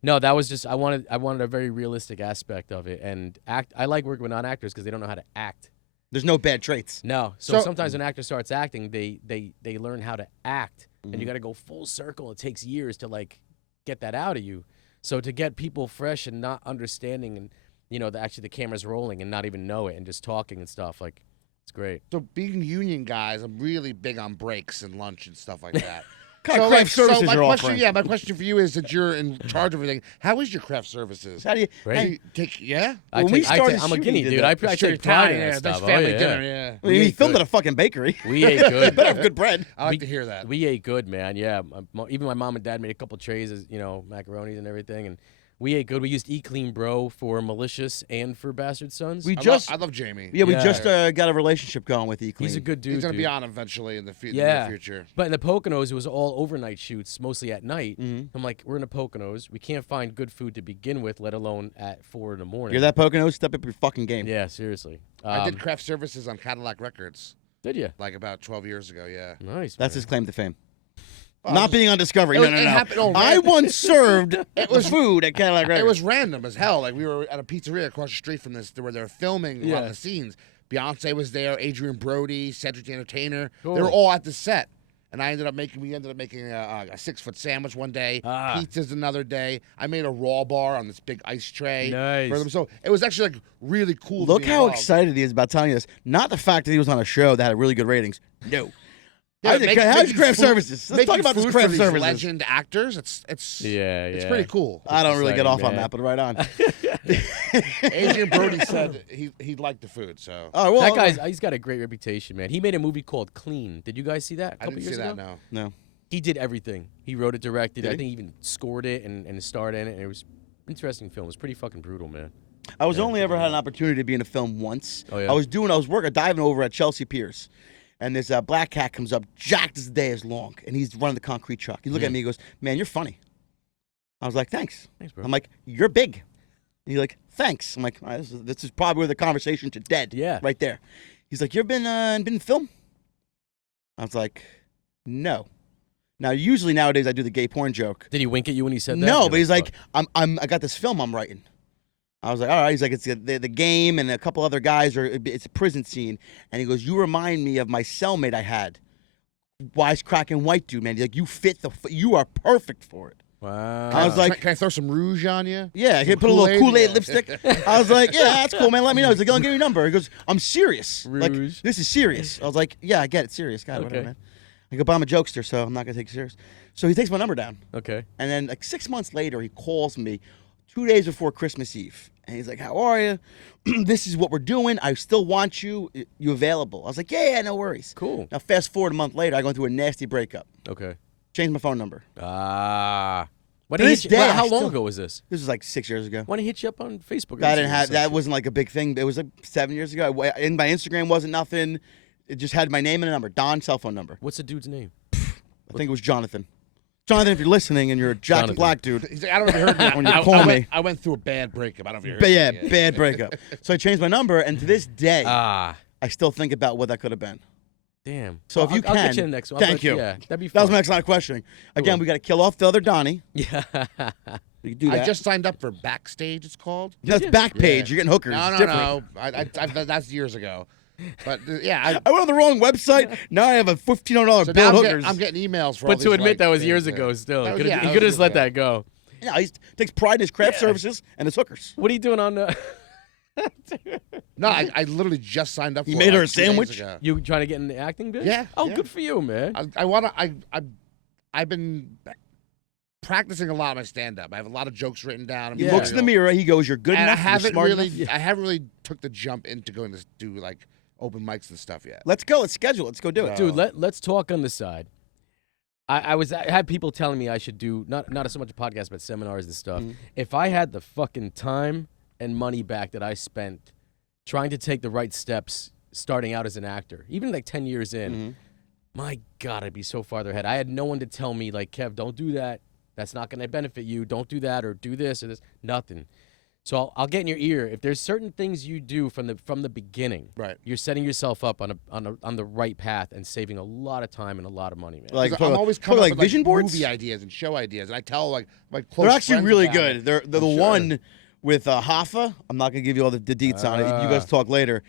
No, that was just I wanted a very realistic aspect of it, and I like working with non-actors because they don't know how to act. There's no bad traits. No, so So- sometimes when an actor starts acting, they learn how to act, and you got to go full circle. It takes years to like get that out of you. So to get people fresh and not understanding, and actually the camera's rolling and not even know it, and just talking and stuff, like it's great. So being union guys, I'm really big on breaks and lunch and stuff like that. Kind of craft services my you're question, offering. yeah, my question for you is that you're in charge of everything. How is your craft services? How do you? Great. Do you take, yeah? When we started I'm a shooting, guinea, you did dude. that. I take pride in that nice stuff. family oh, yeah. dinner, yeah. I mean, We he ate filmed good. at a fucking bakery. We ate good. Better have good bread. I like to hear that. We ate good, man. Yeah, even my mom and dad made a couple trays, of, macaronis and everything, and we ate good. We used Eat Clean Bro for Malicious and for Bastard Sons. We I just love Jamie. we Yeah. just got a relationship going with E-Clean. He's a good dude. He's gonna dude. be on eventually in the Yeah. near future. But in the Poconos, it was all overnight shoots, mostly at night. Mhm. I'm like, we're in the Poconos. We can't find good food to begin with, let alone at 4 in the morning. You're that Pocono? Step up your fucking game. Yeah, seriously. I did craft services on Cadillac Records Did you? like about 12 years ago. Yeah. Nice. That's man. his claim to fame. Well, Not being on Discovery. it No, was- no, it no. happened all I right. once served It was- food at Cadillac Records. It was random as hell. Like we were at a pizzeria across the street from this, where they were filming a lot Yeah. of the scenes. Beyonce was there, Adrian Brody, Cedric the Entertainer. They Cool. were all at the set, and we ended up making a 6-foot sandwich one day, Ah. pizzas another day. I made a raw bar on this big ice tray Nice. for them. So it was actually like really cool. to Look be how involved. excited he is about telling you this. Not the fact that he was on a show that had really good ratings. No. How's make- your making craft food- services? Let's talk making about this food craft for these services. legend actors. Yeah, It's yeah. pretty cool. I don't really get exciting, off on man. that, but right on. Adrian Brody said he liked the food, so Oh, well, That guy's he's got a great reputation, man. He made a movie called Clean. Did you guys see that a I couple didn't years see ago? that. No. No. He did everything. He wrote it, directed. Did I he? think he even scored it and starred in it. And it was an interesting film. It was pretty fucking brutal, man. I was Yeah, only ever had an opportunity to be in a film once. Oh, yeah? I was diving over at Chelsea Piers, and this black cat comes up, jacked as the day is long, and he's running the concrete truck. He looked at me, he goes, "Man, you're funny." I was like, "Thanks." Thanks, bro. I'm like, "You're big." And he's like, "Thanks." I'm like, "All right, this is probably where the conversation to dead." Yeah. Right there. He's like, "You've been in film?" I was like, "No." Now, usually nowadays I do the gay porn joke. Did he wink at you when he said that? No, You're but he's like, "Fuck." I got this film I'm writing. I was like, all right. He's like, it's the game and a couple other guys it's a prison scene. And he goes, you remind me of my cellmate I had. Wisecracking white dude, man. He's like, you fit you are perfect for it. Wow. I was like, can I throw some rouge on you? yeah, he Some put a little Kool-Aid? Kool-Aid Yeah. lipstick. I was like, yeah, that's cool, man. Let me know. He's like, I'll give you a number. He goes, I'm serious. Like, Rouge. this is serious. I was like, yeah, I get it. Serious. Got it, whatever, Okay. man. I go, but I'm a jokester, so I'm not going to take it serious. So he takes my number down. okay. And then like 6 months later, he calls me 2 days before Christmas Eve. And he's like, how are you? This is what we're doing. I still want you. You available? I was like, yeah, no worries. Cool. Now, fast forward a month later, I go through a nasty breakup. Okay. Changed my phone number. Ah. When To he this hit you, day, I how long still- ago was this? This was like 6 years ago. When he hit you up on Facebook? or I didn't Instagram or have some that shit? wasn't like a big thing. It was like 7 years ago. In my Instagram wasn't nothing. It just had my name and a number. Don's cell phone number. What's the dude's name? I think it was Jonathan. Jonathan, if you're listening and you're a Jack Jonathan. Black dude, He's like, I don't know if you heard me. When you call me. I went through a bad breakup. I don't know if you heard but me. yeah, bad breakup. So I changed my number, and to this day, Ah. I still think about what that could have been. Damn. So if you I'll get can- you the next one. thank you. Yeah, that'd be That was fun. my next line of questioning. Again, Cool. we got to kill off the other Donnie. Yeah. We can do that. I just signed up for Backstage. It's called. That's you? back page. Yeah. You're getting hookers. No, It's no, different. no. That's years ago. But yeah, I went on the wrong website. Now I have a $1,500 so bill now of hookers. I'm getting emails for. all But to these, admit like, that was things, years yeah. ago still. That was- He yeah, could that have was just let years that go. Yeah, he takes pride in his craft services and his hookers. What are you doing on the... No, I literally just signed up. You for made it, her like, a 2 days sandwich? ago. You trying to get in the acting bit? Yeah, Oh, yeah. good for you, man. I've been practicing a lot of my stand up. I have a lot of jokes written down. He Yeah. looks in the mirror. He goes, "You're good And I enough. You're haven't smart really, enough." I haven't really took the jump into going to do like open mics and stuff yet. Let's go. Let's schedule. Let's go do it. Dude, let's talk on the side. I had people telling me I should do not so much a podcast, but seminars and stuff. Mhm. If I had the fucking time and money back that I spent trying to take the right steps starting out as an actor, even like 10 years in, Mhm. my God, I'd be so farther ahead. I had no one to tell me, like, Kev, don't do that. That's not going to benefit you. Don't do that or do this or this. Nothing. So I'll get in your ear. If there's certain things you do from the beginning, Right. you're setting yourself up on the right path and saving a lot of time and a lot of money, man. Like, I'm always talking coming like up with vision boards. movie ideas and show ideas, and I tell like my close They're actually friends really about good. it. They're the I'm sure. one with Hoffa. I'm not gonna give you all the deets on it. You guys talk later.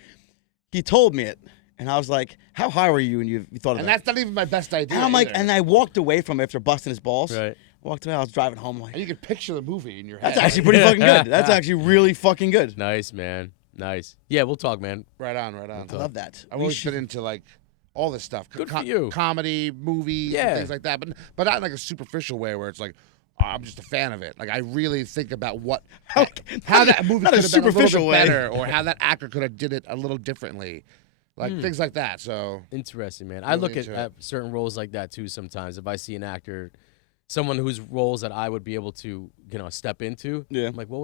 He told me it, and I was like, "How high were you when you thought of And that?" that's not even my best idea. And I'm like, either. and I walked away from it after busting his balls. Right. Walked away. I was driving home. Like, and you can picture the movie in your head. that's actually pretty fucking good. That's actually really fucking good. Nice, man. Nice. Yeah, we'll talk, man. right on, right on. I love that. I've We always should- been into like all this stuff. Good for you. Comedy, movies, Yeah. and things like that. But not in like a superficial way where it's like, oh, I'm just a fan of it. Like I really think about how that movie not could a have been a little superficial bit way. better, or how that actor could have did it a little differently, like things like that. So Interesting, man. I Really look at, into it. certain roles like that too sometimes. If I see an actor, someone whose roles that I would be able to, step into, Yeah. I'm like, what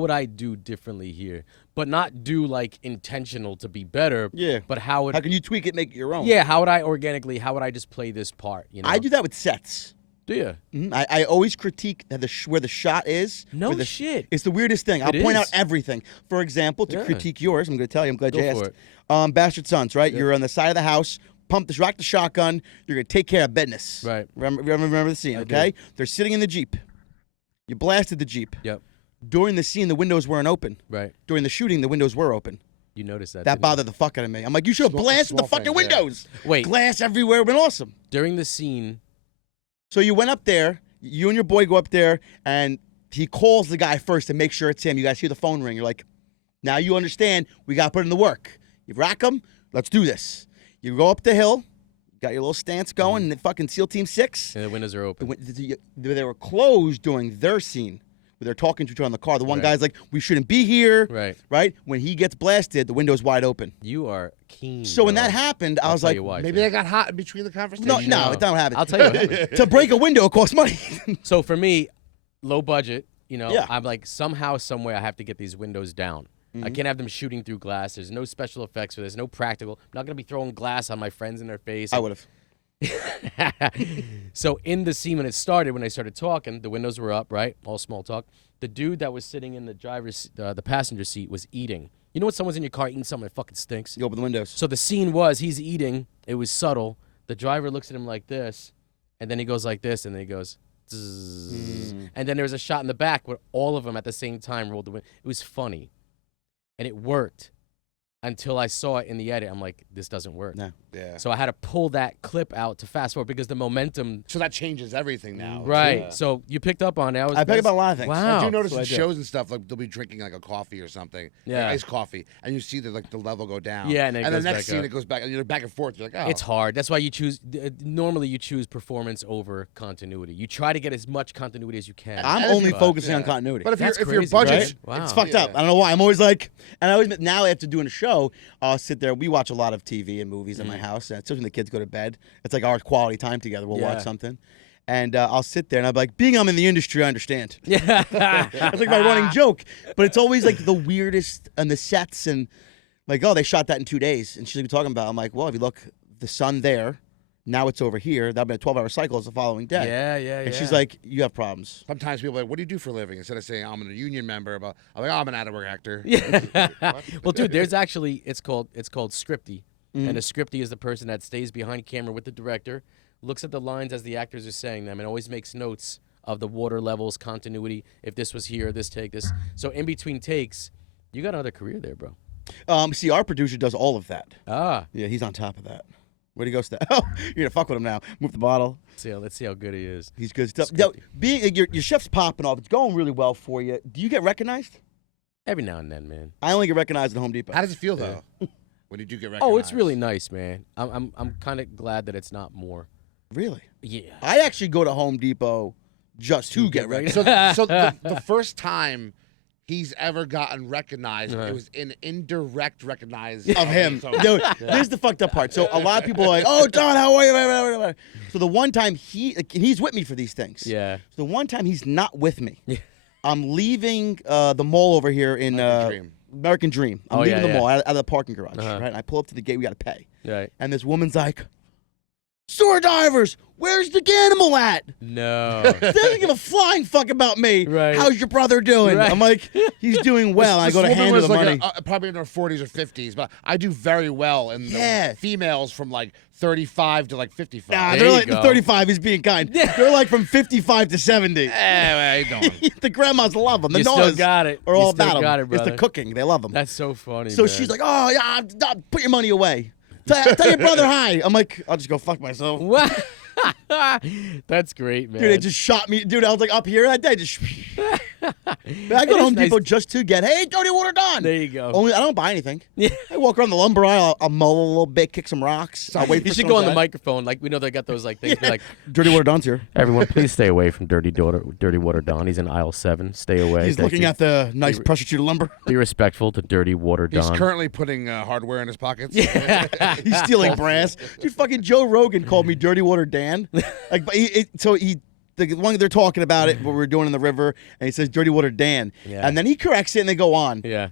would I do differently here? But not do like intentional to be better. Yeah. But how would How can you tweak it, make it your own? yeah? How would I organically? How would I just play this part? I do that with sets. Do you? I always critique where the shot is. No where the shit. It's the weirdest thing. I'll It point out is. everything. For example, to Yeah. critique yours, I'm going to tell you. I'm glad Go you for asked. it. Bastard Sons, right? You're on the side of the house. Rock the shotgun. You're going to take care of business. Right. Remember the scene, I do. okay? They're sitting in the Jeep. You blasted the Jeep. Yep. During the scene, the windows weren't open. Right. During the shooting, the windows were open. You noticed that. That didn't you? bothered the fuck out of me. I'm like, you should have Small- blasted the small fucking things, yeah. windows. Wait. Glass everywhere. Been awesome. During the scene. So you went up there, you and your boy go up there, and he calls the guy first to make sure it's him. You guys hear the phone ring. You're like, now you understand, we got to put in the work. You rack him, let's do this. You go up the hill, got your little stance going, and then fucking SEAL Team 6. And the windows are open. They were closed during their scene where they're talking to each other in the car. The one Right. guy's like, we shouldn't be here. Right. Right? When he gets blasted, the window's wide open. You are keen. So when bro. that happened, I I'll was tell like, you why, maybe too. they got hot in between the conversation. no, No. it's not what happened. I'll tell you what happened. To break a window, it costs money. So for me, low budget, Yeah. I'm like, somehow, some way I have to get these windows down. Mm-hmm. I can't have them shooting through glass. There's no special effects for this, no practical. I'm not going to be throwing glass on my friends in their face. I would have. So in the scene when it started, when they started talking, the windows were up, right? All small talk. The dude that was sitting in the passenger seat was eating. You know when someone's in your car eating something that fucking stinks? You open the windows. So the scene was he's eating. It was subtle. The driver looks at him like this, and then he goes like this, and then he goes, Zzz. And then there was a shot in the back where all of them at the same time rolled the window. It was funny, and it worked until I saw it in the edit. I'm like, this doesn't work. No. Yeah. So I had to pull that clip out to fast forward because the momentum. So that changes everything now. Right. Yeah. So you picked up on it. I pick up on a lot of things. Wow. I do notice So in I did. shows and stuff like they'll be drinking like a coffee or something, Yeah. like iced coffee, and you see the level go down. Yeah, and then it the goes next back scene up. it goes back, and you're back and forth. You're like, oh, It's hard. That's why you choose. Normally, you choose performance over continuity. You try to get as much continuity as you can. I'm And if only you- focusing on yeah. continuity. But if That's your crazy, budget, right? Wow. It's fucked up. Yeah. I don't know why. I'm always like, and I always now after doing a show, I'll sit there. We watch a lot of TV and movies in my house, and especially when the kids go to bed. It's like our quality time together. We'll Yeah. watch something, and I'll sit there and I'll be like, being I'm in the industry, I understand. Yeah. It's like my running joke, but it's always like the weirdest and the sets and like, oh, they shot that in 2 days, and she's like talking about. I'm like, well, if you look, the sun there, now it's over here. That'll be a 12-hour cycle. It's the following day. Yeah. And she's like, you have problems. sometimes people are like, what do you do for a living? Instead of saying I'm a union member, I'm like, oh, I'm an out-of-work actor. Yeah. Well, dude, there's actually it's called scripty, and a scripty is the person that stays behind camera with the director, looks at the lines as the actors are saying them, and always makes notes of the water levels, continuity. If this was here, this take, this. So in between takes, you got another career there, bro. See, our producer does all of that. Ah, Yeah, he's on top of that. Where'd he go, Steph? Oh, you're gonna fuck with him now. Move the bottle. let's see how good he is. He's good stuff. Yo, being your chef's popping off. It's going really well for you. Do you get recognized? Every now and then, man. I only get recognized at Home Depot. How does it feel though when you do get recognized? Oh, it's really nice, man. I'm kind of glad that it's not more. Really? Yeah. I actually go to Home Depot just to get recognized. So the first time he's ever gotten recognized, Uh-huh. it was in indirect recognized Of him. So, Dude, this is the fucked up part. So a lot of people are like, "Oh, Don, how are you?" So the one time he's with me for these things. Yeah. So the one time he's not with me, Yeah. I'm leaving the mall over here in American Dream. American Dream. I'm Oh, leaving yeah, the yeah. mall out of the parking garage, Uh-huh. right? And I pull up to the gate. We got to pay. Right. And this woman's like, sewer divers. Where's the animal at? No. Doesn't give a flying fuck about me. Right. How's your brother doing? Right. I'm like, he's doing well. I This go to woman hand her was the like money. probably in her 40s or 50s, but I do very well in Yeah. the females from like 35 to like 55. Nah, There they're you like go. 35. He's being kind. Yeah. They're like from 55 to 70. How you doing? The grandmas love them. The You still Noahs got it. are You all still about got them. it, It's the brother. cooking. They love them. That's so funny. So man. she's like, oh, yeah, put your money away. Tell your brother hi. I'm like, I'll just go fuck myself. What? That's great, man. Dude, they just shot me. Dude, I was like up here that day. Just. I go It to is Home nice- Depot just to get, hey, Dirty Water Don. There you go. Only I don't buy anything. Yeah. I walk around the lumber aisle. I'll mow a little bit, kick some rocks. I'll wait for You should someone go on to the ask. microphone. Like we know they got those like things. Be like, Dirty Water Don's here. everyone, please stay away from Dirty Water Don. He's in aisle 7. Stay away. He's looking at the nice pressure treated lumber. Be respectful to Dirty Water He's Don. currently putting hardware in his pockets. He's stealing brass. Dude, fucking Joe Rogan called me Dirty Water Dan. Like, but the one they're talking about it, what we were doing in the river, and he says Dirty Water Dan, Yeah. and then he corrects it, and they go on. Yeah.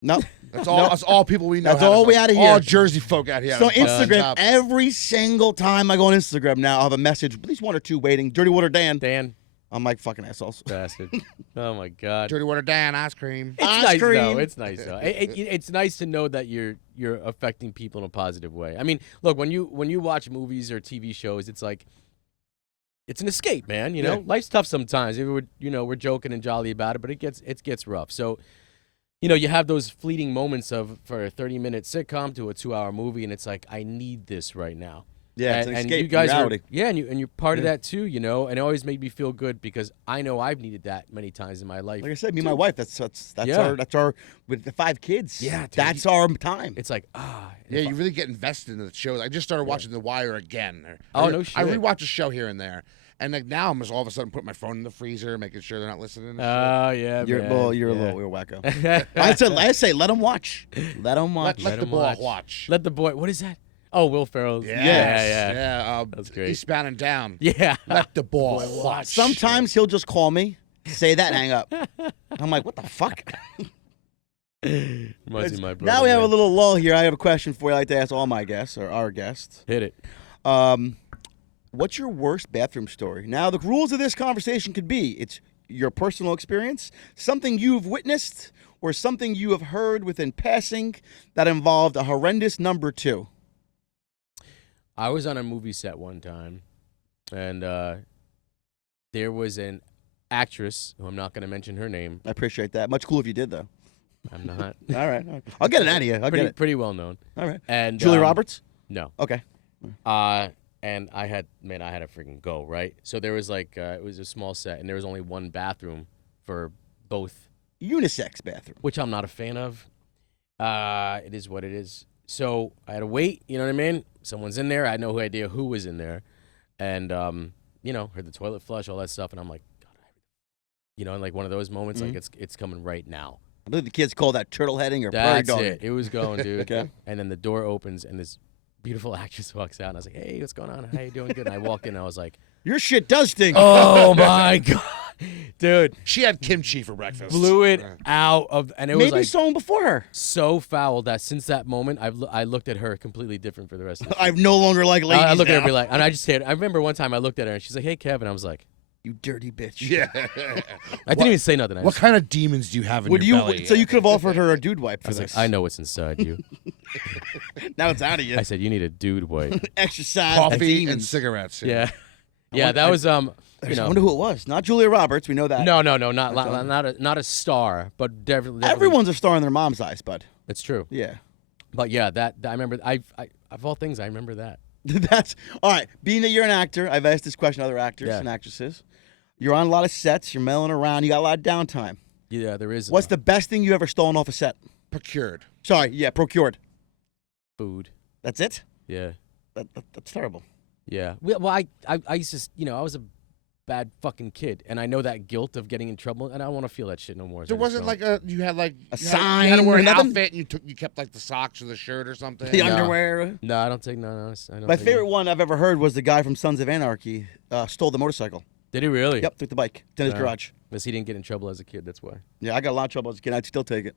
No, That's all people we know. That's how to all we say. had to hear. All Jersey folk out here. so how to bust Instagram, chops. every single time I go on Instagram now, I have a message, at least one or two waiting. Dirty Water Dan. Dan, I'm like fucking assholes. bastard. Oh my God. Dirty Water Dan ice cream. It's Ice nice cream. though. It's nice though. It's nice to know that you're affecting people in a positive way. I mean, look, when you watch movies or TV shows, it's like it's an escape, man. You know, Yeah. life's tough sometimes. We're joking and jolly about it, but it gets rough. So, you have those fleeting moments for a 30-minute sitcom to a 2-hour movie, and it's like I need this right now. Yeah, it's an and escape you guys from reality. and you're part of that too, and it always made me feel good because I know I've needed that many times in my life. Like I said, me and my wife. That's Yeah. our with the 5 kids. Yeah, dude, that's our time. It's like Yeah, you really get invested in the shows. I just started watching The Wire again. Oh, no I shit. rewatch a show here and there, and like now I'm just all of a sudden putting my phone in the freezer, making sure they're not listening. And shit. Oh yeah, You're man. well, you're a little wacko. I say let them watch. Let them watch. Let the him boy watch. Let the boy. What is that? Oh, Will Ferrell's. Yes. Yeah. Yeah. That's great. Eastbound and Down. Yeah. Let the boy watch. Sometimes he'll just call me, say that, and hang up. I'm like, what the fuck? Reminds me of my brother. Now we have a man. little lull here. I have a question for you. I like to ask all my guests or our guests. Hit it. What's your worst bathroom story? Now, the rules of this conversation could be it's your personal experience, something you've witnessed, or something you have heard within passing that involved a horrendous number 2. I was on a movie set one time, and there was an actress who I'm not going to mention her name. I appreciate that. Much cool if you did, though. I'm not. All right. I'll get it out of you. I'll get it. Pretty well known. All right. And Julia Roberts? No. Okay. And I had to freaking go, right? So there was like it was a small set, and there was only one bathroom for both, Unisex bathroom. which I'm not a fan of. It is what it is. So I had to wait. You know what I mean? Someone's in there. I had no idea who was in there, and heard the toilet flush, all that stuff, and I'm like, God, and like one of those moments, like it's coming right now. I believe the kids call that turtle heading or prairie That's dog. it. It was going, dude. Okay. And then the door opens, and this beautiful actress walks out, and I was like, "Hey, what's going on? How you doing? Good." And I walked in, and I was like, Your shit does stink. "Oh my god, dude!" She had kimchi for breakfast. Blew it out of, and it was Maybe like someone before her. so foul that since that moment, I looked at her completely different for the rest of the show. I've no longer like ladies I look at her now. and be like, and I just said, I remember one time I looked at her and she's like, "Hey, Kevin," I was like, You dirty bitch. Yeah. I didn't even say nothing. I, What just, kind of demons do you have in Would your you? belly? So you could have offered her a dude wipe I for was like, this. I know what's inside you. Now it's out of you. I said, you need a dude wipe. Exercise. coffee and demons. cigarettes. Yeah, yeah, that was I wonder who it was. Not Julia Roberts. We know that. No, not a star, but definitely. Everyone's a star in their mom's eyes, bud. It's true. Yeah. But yeah, that I remember. I of all things, I remember that. That's all right. Being that you're an actor, I've asked this question to other actors Yeah. and actresses. You're on a lot of sets. You're milling around. You got a lot of downtime. Yeah, there is. What's the best thing you ever stolen off a set? Procured. Sorry, yeah, procured. food? That's it. Yeah, That's terrible. yeah. Well, I used to, I was a bad fucking kid, and I know that guilt of getting in trouble, and I don't want to feel that shit no more. so There I just wasn't don't. like you had like A you had to sign wear or an nothing? outfit and you kept like the socks or the shirt or something. The No. underwear. No, I don't take no. I don't My take favorite no. one I've ever heard was the guy from Sons of Anarchy stole the motorcycle. Did he really? Yep, took the bike to his Wow. garage. Unless he didn't get in trouble as a kid, that's why. Yeah, I got a lot of trouble as a kid. I'd still take it.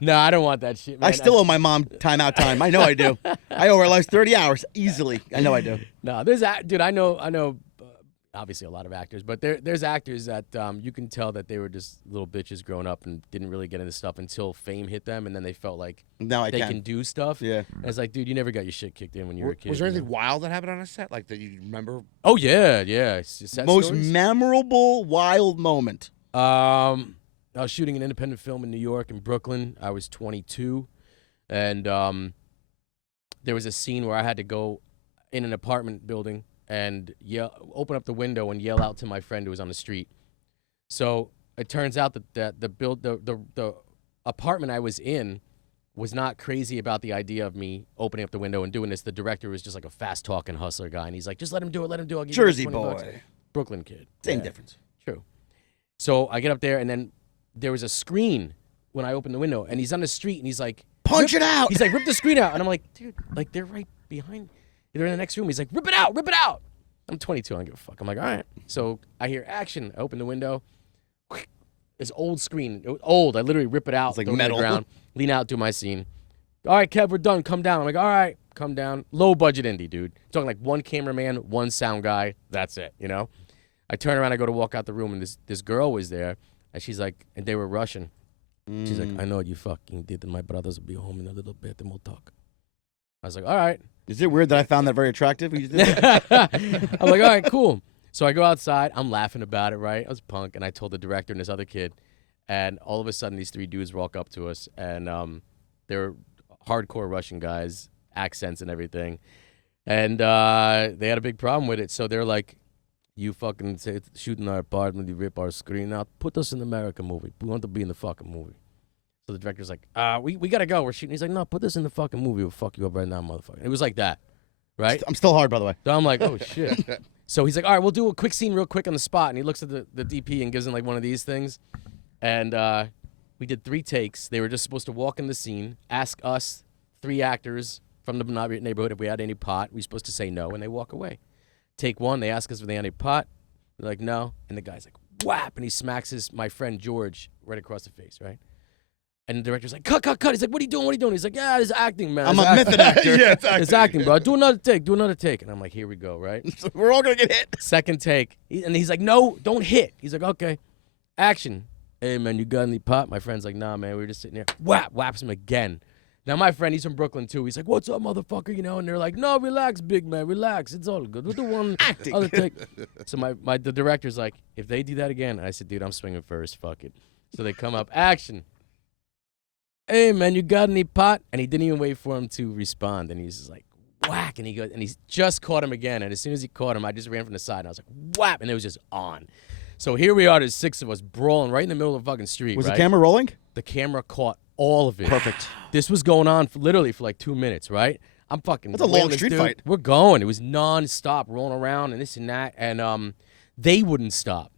No, I don't want that shit, man. I still owe my mom timeout time. I know I do. I owe her like 30 hours easily. I know I do. No, dude. I know. Obviously, a lot of actors, but there's actors that you can tell that they were just little bitches growing up and didn't really get into stuff until fame hit them, and then they felt like Now I they can. can do stuff. Yeah. And it's like, dude, you never got your shit kicked in when you were a kid. Was there you know? anything wild that happened on a set, like that you remember? Oh yeah. Set Most stories? memorable wild moment. I was shooting an independent film in New York and Brooklyn. I was 22, and there was a scene where I had to go in an apartment building and open up the window and yell out to my friend who was on the street. So it turns out that the apartment I was in was not crazy about the idea of me opening up the window and doing this. The director was just like a fast talking hustler guy, and he's like, "Just let him do it. Let him do it. I'll give Jersey you $20." boy. Brooklyn kid. Same Yeah. difference. True. So I get up there, and then there was a screen when I opened the window, and he's on the street, and he's like, Punch it out. He's like, rip the screen out. And I'm like, dude, like, they're right behind. They're in the next room. He's like, rip it out, rip it out. I'm 22. I don't give a fuck. I'm like, all right. So I hear action. I open the window. This old screen. It was old. I literally rip it out. It's like throw it on metal. the ground, lean out, do my scene. All right, Kev, we're done. Come down. I'm like, all right, come down. Low budget indie, dude. Talking like one cameraman, one sound guy. That's it, you know? I turn around. I go to walk out the room, and this girl was there. And she's like, and they were Russian. She's like, I know what you fucking did, and my brothers will be home in a little bit, and we'll talk. I was like, all right. Is it weird that I found that very attractive? You did? I'm like, all right, cool. So I go outside. I'm laughing about it, right? I was punk, and I told the director and this other kid, and all of a sudden these three dudes walk up to us, and they're hardcore Russian guys, accents and everything, and they had a big problem with it. So they're like, you fucking shoot in our apartment, you rip our screen out, put us in the American movie. We want to be in the fucking movie. So the director's like, we gotta go. We're shooting. He's like, no, put this in the fucking movie. We'll fuck you up right now, motherfucker. It was like that, right? I'm still hard, by the way. So I'm like, oh shit. So he's like, all right, we'll do a quick scene real quick on the spot. And he looks at the DP and gives him like one of these things. And we did 3 takes. They were just supposed to walk in the scene, ask us 3 actors from the neighborhood if we had any pot. We were supposed to say no, and they walk away. Take 1, they ask us if they had any pot. We're like, no. And the guy's like, whap, and he smacks my friend George right across the face, right? And the director's like, cut. He's like, what are you doing? What are you doing? He's like, yeah, it's acting, man. I'm It's a method actor. Yeah, it's It's acting, bro. Do another take. And I'm like, here we go, right? We're all going to get hit. Second take. And he's like, no, don't hit. He's like, okay. Action. Hey, man, you got any pot? My friend's like, nah, man, we were just sitting here. Whaps him again. Now, my friend, he's from Brooklyn, too. He's like, what's up, motherfucker? You know, and they're like, no, relax, big man, relax. It's all good. We'll do one other take. So the director's like, if they do that again, I said, dude, I'm swinging first. Fuck it. So they come up. Action. Hey, man, you got any pot? And he didn't even wait for him to respond. And he's just like, whack. And he goes, and he's just caught him again. And as soon as he caught him, I just ran from the side. And I was like, whap. And it was just on. So here we are, there's 6 of us brawling right in the middle of the fucking street. Was right? the camera rolling? The camera caught all of it. Perfect. This was going on literally for like 2 minutes, right? I'm fucking. That's a long wailing this street dude. fight. We're going. It was non-stop, rolling around and this and that, and they wouldn't stop.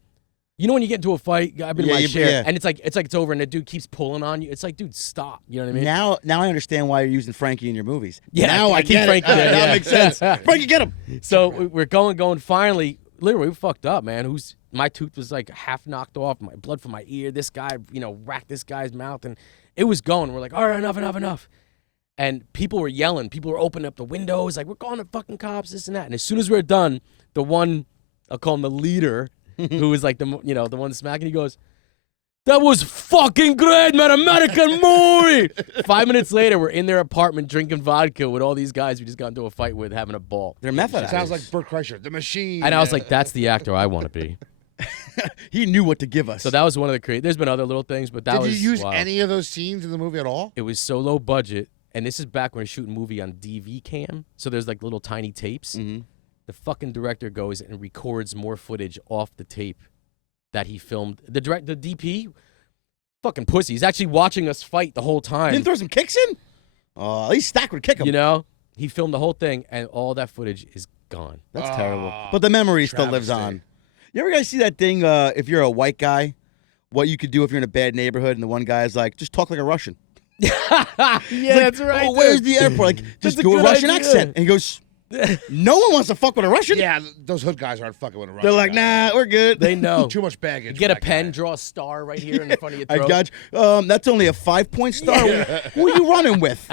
You know when you get into a fight, I've been in Yeah, my share, yeah. and it's like it's over, and the dude keeps pulling on you. It's like, dude, stop. You know what I mean? Now I understand why you're using Frankie in your movies. Yeah, now I keep get Frankie it. there, Now yeah. it makes sense. Frankie, get him. So we're going. Finally, literally, we fucked up, man. My tooth was like half knocked off. My blood from my ear. This guy, racked this guy's mouth, and it was going. We're like, all right, enough. And people were yelling. People were opening up the windows, like, we're calling the fucking cops, this and that. And as soon as we were done, the one, I'll call him the leader, who was like the one smacking, he goes, that was fucking great, man, American movie. 5 minutes later, we're in their apartment drinking vodka with all these guys we just got into a fight with, having a ball. They're method It actors. sounds like Burt Kreischer, the machine. And I was like, that's the actor I want to be. He knew what to give us. So that was one of the There's been other little things, but that Did was you use wild. any of those scenes in the movie at all? It was so low budget, and this is back when we were shooting a movie on DV cam. So there's like little tiny tapes. Mhm. The fucking director goes and records more footage off the tape that he filmed. The DP, fucking pussy. He's actually watching us fight the whole time. Didn't throw some kicks in? At least Stack would kick him. You know, he filmed the whole thing, and all that footage is gone. That's terrible. But the memory still lives travesty. on. You ever guys see that thing, if you're a white guy, what you could do if you're in a bad neighborhood, and the one guy's like, just talk like a Russian. Yeah, It's like, that's right. Oh, where's dude. the airport? Like, just That's a do a good Russian idea. accent. And he goes, No one wants to fuck with a Russian. Yeah, those hood guys aren't fucking with a Russian They're like, guy. nah, we're good. They know. Too much baggage. Get for a that pen, guy. draw a star right here in the front of your I throat. got you. That's only a 5-point star. Who are you running with?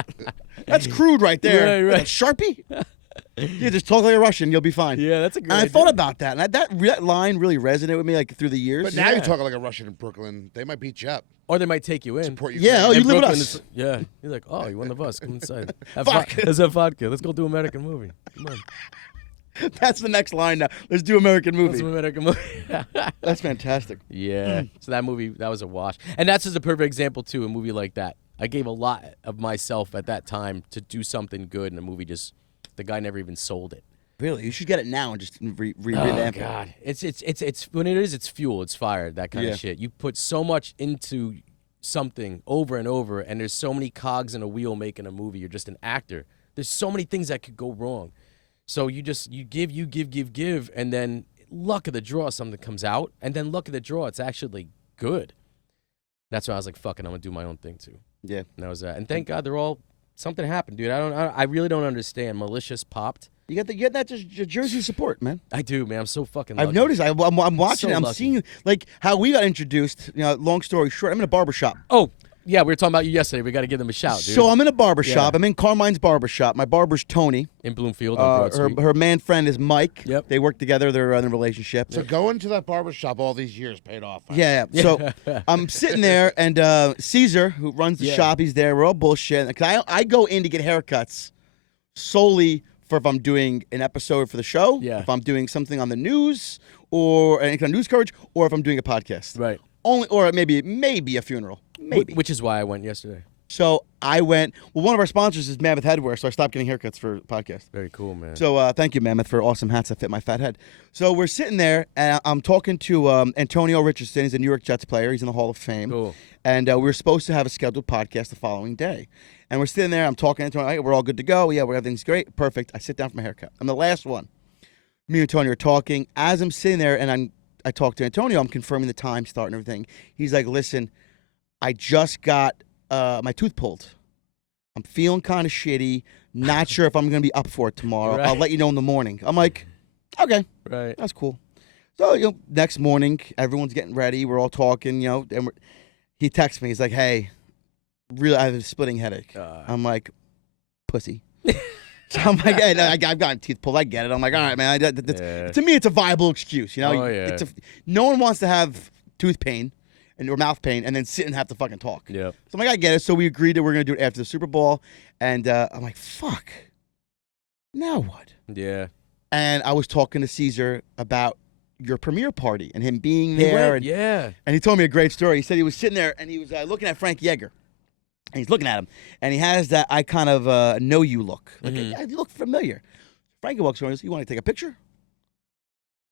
That's crude right there. Right. Like a Sharpie? Yeah, just talk like a Russian. You'll be fine. Yeah, that's a great And I idea. thought about that, and that line really resonated with me like through the years. But now you're talking like a Russian in Brooklyn. They might beat you up. Or they might take you in. Support your Yeah, friend. oh, you In live with Brooklyn, us. it's- Yeah. You're like, oh, you're one of us. Come inside. Have Fuck. Let's have vodka. Let's go do American movie. Come on. That's the next line now. Let's do American Let's movie. do American movie. That's fantastic. Yeah. So that movie, that was a wash. And that's just a perfect example, too, a movie like that. I gave a lot of myself at that time to do something good, and the movie just, the guy never even sold it. Really, you should get it now and just Oh, revamp it. God. It's when it is, it's fuel, it's fire, that kind Yeah. of shit. You put so much into something over and over, and there's so many cogs in a wheel making a movie. You're just an actor. There's so many things that could go wrong. So you give, and then luck of the draw, something comes out, and then luck of the draw, it's actually good. That's why I was like, fucking, I'm gonna do my own thing too. Yeah. And that was that. And thank God they're all something happened, dude. I really don't understand. Malicious popped. You get that just Jersey support, man. I do, man. I'm so fucking. I've lucky. noticed. I'm watching. So it. I'm lucky. seeing like how we got introduced. You know, long story short, I'm in a barber shop. Oh, yeah, we were talking about you yesterday. We got to give them a shout, dude. So I'm in a barber shop. Yeah. I'm in Carmine's barber shop. My barber's Tony. In Bloomfield on Broad Her Street. her man friend is Mike. Yep. They work together. They're in a relationship. So going to that barber shop all these years paid off. Yeah. So I'm sitting there, and Caesar, who runs the Yeah. shop, he's there. We're all bullshit. 'Cause I go in to get haircuts solely for if I'm doing an episode for the show, Yeah. if I'm doing something on the news or any kind of news coverage, or if I'm doing a podcast. Right. Only, or maybe a funeral. Maybe. Which is why I went yesterday. So I went. Well, one of our sponsors is Mammoth Headwear, so I stopped getting haircuts for the podcast. Very cool, man. So thank you, Mammoth, for awesome hats that fit my fat head. So we're sitting there, and I'm talking to Antonio Richardson. He's a New York Jets player. He's in the Hall of Fame. Cool. And we were supposed to have a scheduled podcast the following day. And we're sitting there. I'm talking to Antonio. Hey, we're all good to go. Yeah, everything's great. Perfect. I sit down for my haircut. I'm the last one. Me and Antonio are talking. As I'm sitting there, and I talk to Antonio, I'm confirming the time, start, and everything. He's like, listen, I just got my tooth pulled. I'm feeling kind of shitty. Not sure if I'm going to be up for it tomorrow. I'll Right. let you know in the morning. I'm like, okay, Right. that's cool. So, next morning, everyone's getting ready. We're all talking, and he texts me. He's like, hey, really, I have a splitting headache. I'm like, pussy. So I'm like, hey, I've gotten teeth pulled. I get it. I'm like, all right, man. Yeah. To me, it's a viable excuse. Oh, yeah. No one wants to have tooth pain or mouth pain and then sit and have to fucking talk. Yep. So I'm like, I get it. So we agreed that we're going to do it after the Super Bowl. And I'm like, fuck. Now what? Yeah. And I was talking to Caesar about your premiere party and him being He there. went, yeah. And he told me a great story. He said he was sitting there and he was looking at Frank Yeager. And he's looking at him. And he has that I kind of know you look. Like, Mhm. you look familiar. Frankie walks over and says, you want to take a picture?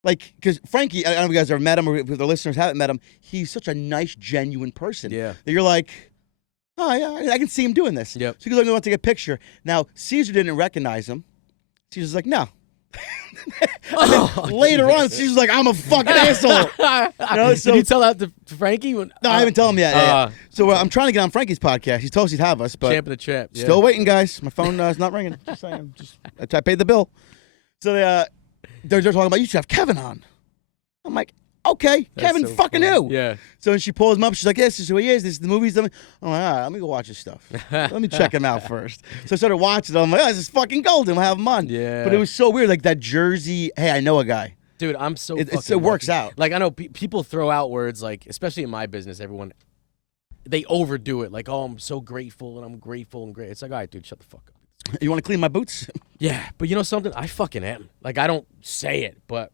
Like, because Frankie, I don't know if you guys ever met him or if the listeners haven't met him, he's such a nice, genuine person. Yeah. That you're like, oh, yeah, I can see him doing this. Yep. So he goes, I want to take a picture. Now, Caesar didn't recognize him. Caesar's like, no. Oh, Later on, Caesar's like, I'm a fucking asshole. No, so- Did you tell that to Frankie? When, No, I haven't told him yet. Yeah. uh, So I'm trying to get on Frankie's podcast. He told us he'd have us, but Champ of the Champ. Yeah. still waiting, guys. My phone is not ringing. Just saying. I paid the bill. So they're talking about you should have Kevin on. I'm like, okay, That's Kevin so fucking funny. who? Yeah. So she pulls him up. She's like, yes, this is who he is. This is the movies. I'm like, all right, let me go watch his stuff. Let me check him out first. So I started watching it. I'm like, oh, this is fucking golden. We'll have him on. Yeah. But it was so weird, like that Jersey, hey, I know a guy. Dude, I'm so It fucking works lucky. out. Like, I know people throw out words, like, especially in my business, everyone, they overdo it. Like, oh, I'm so grateful and I'm grateful and great. It's like, all right, dude, shut the fuck up. You want to clean my boots? Yeah, but you know something? I fucking am. Like, I don't say it, but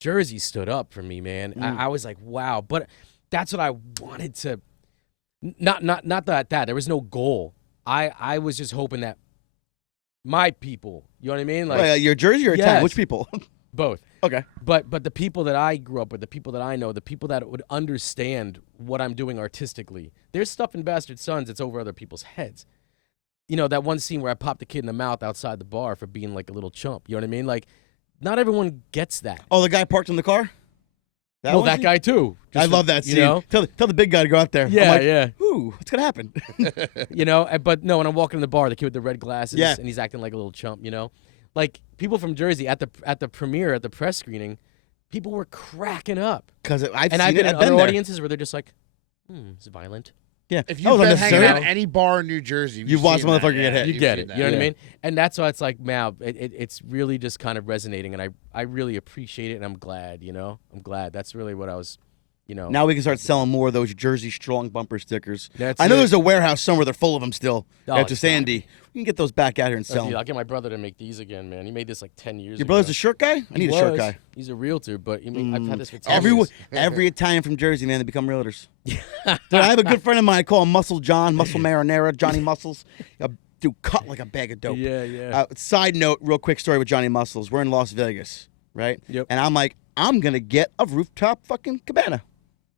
Jersey stood up for me, man. I was like, wow. But that's what I wanted to. Not that there was no goal. I was just hoping that my people, you know what I mean? Like Your Jersey or Italian? Yes. Which people? both. Okay. But the people that I grew up with, the people that I know, the people that would understand what I'm doing artistically. There's stuff in Bastard Sons that's over other people's heads. You know, that one scene where I popped the kid in the mouth outside the bar for being like a little chump. You know what I mean? Like, not everyone gets that. Oh, the guy parked in the car? Well, was that he? guy too. I Just love that you scene. know? Tell the big guy to go out there. Yeah, I'm like, yeah. Ooh, what's gonna happen? You know, but no, when I'm walking in the bar, the kid with the red glasses, Yeah. and he's acting like a little chump, you know? like people from Jersey at the premiere, at the press screening, people were cracking up. Because I've And seen I've been it. in I've been other there. audiences where they're just like, it's violent. Yeah. If That was you've been hanging unnecessary. out at any bar in New Jersey, You've watched seen a that, motherfucker get hit. You you've get seen it. You know what I Yeah. mean? And that's why it's like, man, it's really just kind of resonating, and I really appreciate it, and I'm glad. I'm glad. That's really what I was, Now we can start selling more of those Jersey Strong bumper stickers. That's I know it. there's a warehouse somewhere. They're full of them still. Oh, After it's Sandy, we can get those back out here and sell Dude, them. I'll get my brother to make these again, man. He made this like 10 years ago. Your brother's a shirt guy? I need a shirt guy. He's a realtor, but I've had this for 10 Every years. every Italian from Jersey, man, they become realtors. Dude, I have a good friend of mine. I call him Muscle John, Muscle Marinara, Johnny Muscles. Dude, cut like a bag of dope. Yeah. Side note, real quick story with Johnny Muscles. We're in Las Vegas, right? Yep. And I'm like, I'm gonna get a rooftop fucking cabana.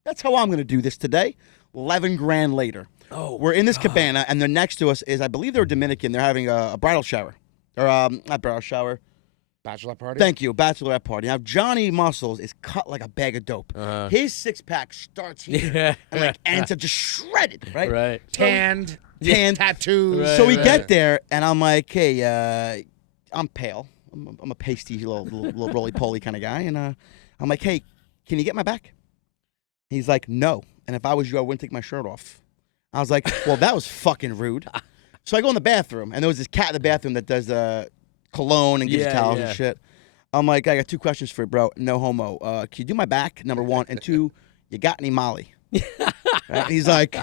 That's how I'm gonna do this today. 11 grand later. Oh, We're in this cabana, and they're next to us is, I believe they're Dominican. They're having a bridal shower. Or, not bridal shower. Bachelor party. Thank you, bachelorette party. Now, Johnny Muscles is cut like a bag of dope. Uh-huh. His six-pack starts here Yeah. and, like, ends up just shredded, right? Right. Tanned, Tanned. tattoos. Right. So we get there, and I'm like, hey, I'm pale. I'm a pasty little roly-poly kind of guy. And I'm like, hey, can you get my back? He's like, no. And if I was you, I wouldn't take my shirt off. I was like, well, that was fucking rude. So I go in the bathroom, and there was this cat in the bathroom that does cologne and gives you Yeah, towels yeah. and shit. I'm like, I got 2 questions for you, bro. No homo. Can you do my back, number 1? And 2, you got any Molly? Right? He's like,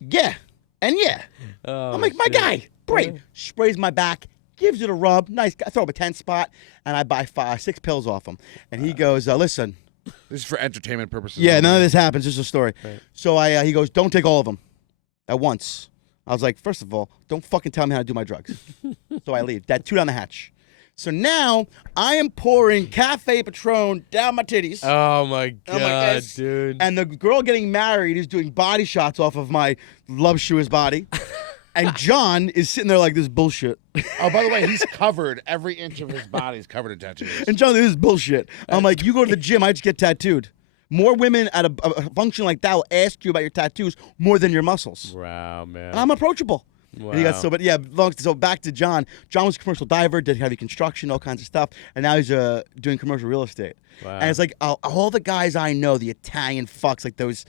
yeah. And yeah. Oh, I'm like, my shit. guy, great. Sprays my back, gives it a rub. Nice. I throw up a 10 spot, and I buy 6 pills off him. And he goes, listen. This is for entertainment purposes. Yeah, only. none of this happens. This is a story. Right. So he goes, don't take all of them at once. I was like, first of all, don't fucking tell me how to do my drugs. So I leave. That 2 down the hatch. So now I am pouring Cafe Patron down my titties. Oh my I'm like god, this. dude. And the girl getting married is doing body shots off of my voluptuous body. And John is sitting there like, this is bullshit. Oh, by the way, he's covered. Every inch of his body is covered in tattoos. And John, this is bullshit. I'm like, you go to the gym, I just get tattooed. More women at a function like that will ask you about your tattoos more than your muscles. Wow, man. And I'm approachable. Wow. And he got but yeah, so back to John. John was a commercial diver, did heavy construction, all kinds of stuff, and now he's doing commercial real estate. Wow. And it's like all the guys I know, the Italian fucks, like those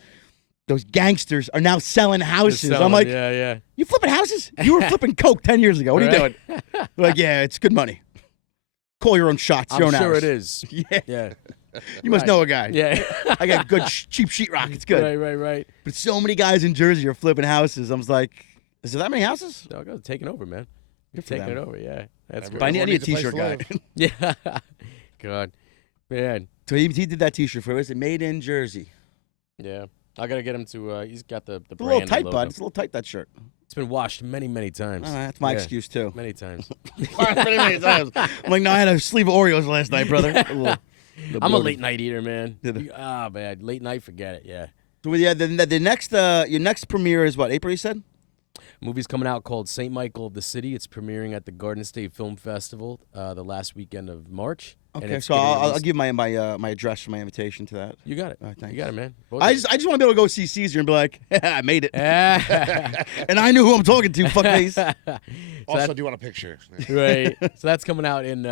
gangsters, are now selling houses. Just selling I'm like, them. yeah. you flipping houses? You were flipping coke 10 years ago. What are you Right. doing? They're like, yeah, it's good money. Call your own shots, your I'm own sure hours. it is. Yeah, Yeah. you must Right. know a guy. Yeah. I got good cheap sheetrock. It's good. Right. But so many guys in Jersey are flipping houses. I was like, is there that many houses? No, go taking over, man. You're for taking them. it over. Yeah. That's Every- But I great. need a needs a place t-shirt to guy. live. Yeah. God. Man. So he did that t-shirt for us. It made in Jersey. Yeah. I gotta get him to. He's got the It's a little brand tight, logo. bud. It's a little tight, that shirt. It's been washed many times. That's my Yeah. excuse, too. Many times. Many times. I'm like, no, I had a sleeve of Oreos last night, brother. I'm a late night eater, man. Yeah, the- Man, late night, forget it. Yeah. So, yeah, the next, your next premiere is what, April, you said? Movie's coming out called St. Michael of the City. It's premiering at the Garden State Film Festival the last weekend of March. and Okay, it's so getting I'll released- give my address for my invitation to that. You got it. thanks. You got it, man. I just want to be able to go see Caesar and be like, I made it. Ah. And I knew who I'm talking to, fuckface. Also, do you want a picture? Right. So that's coming out in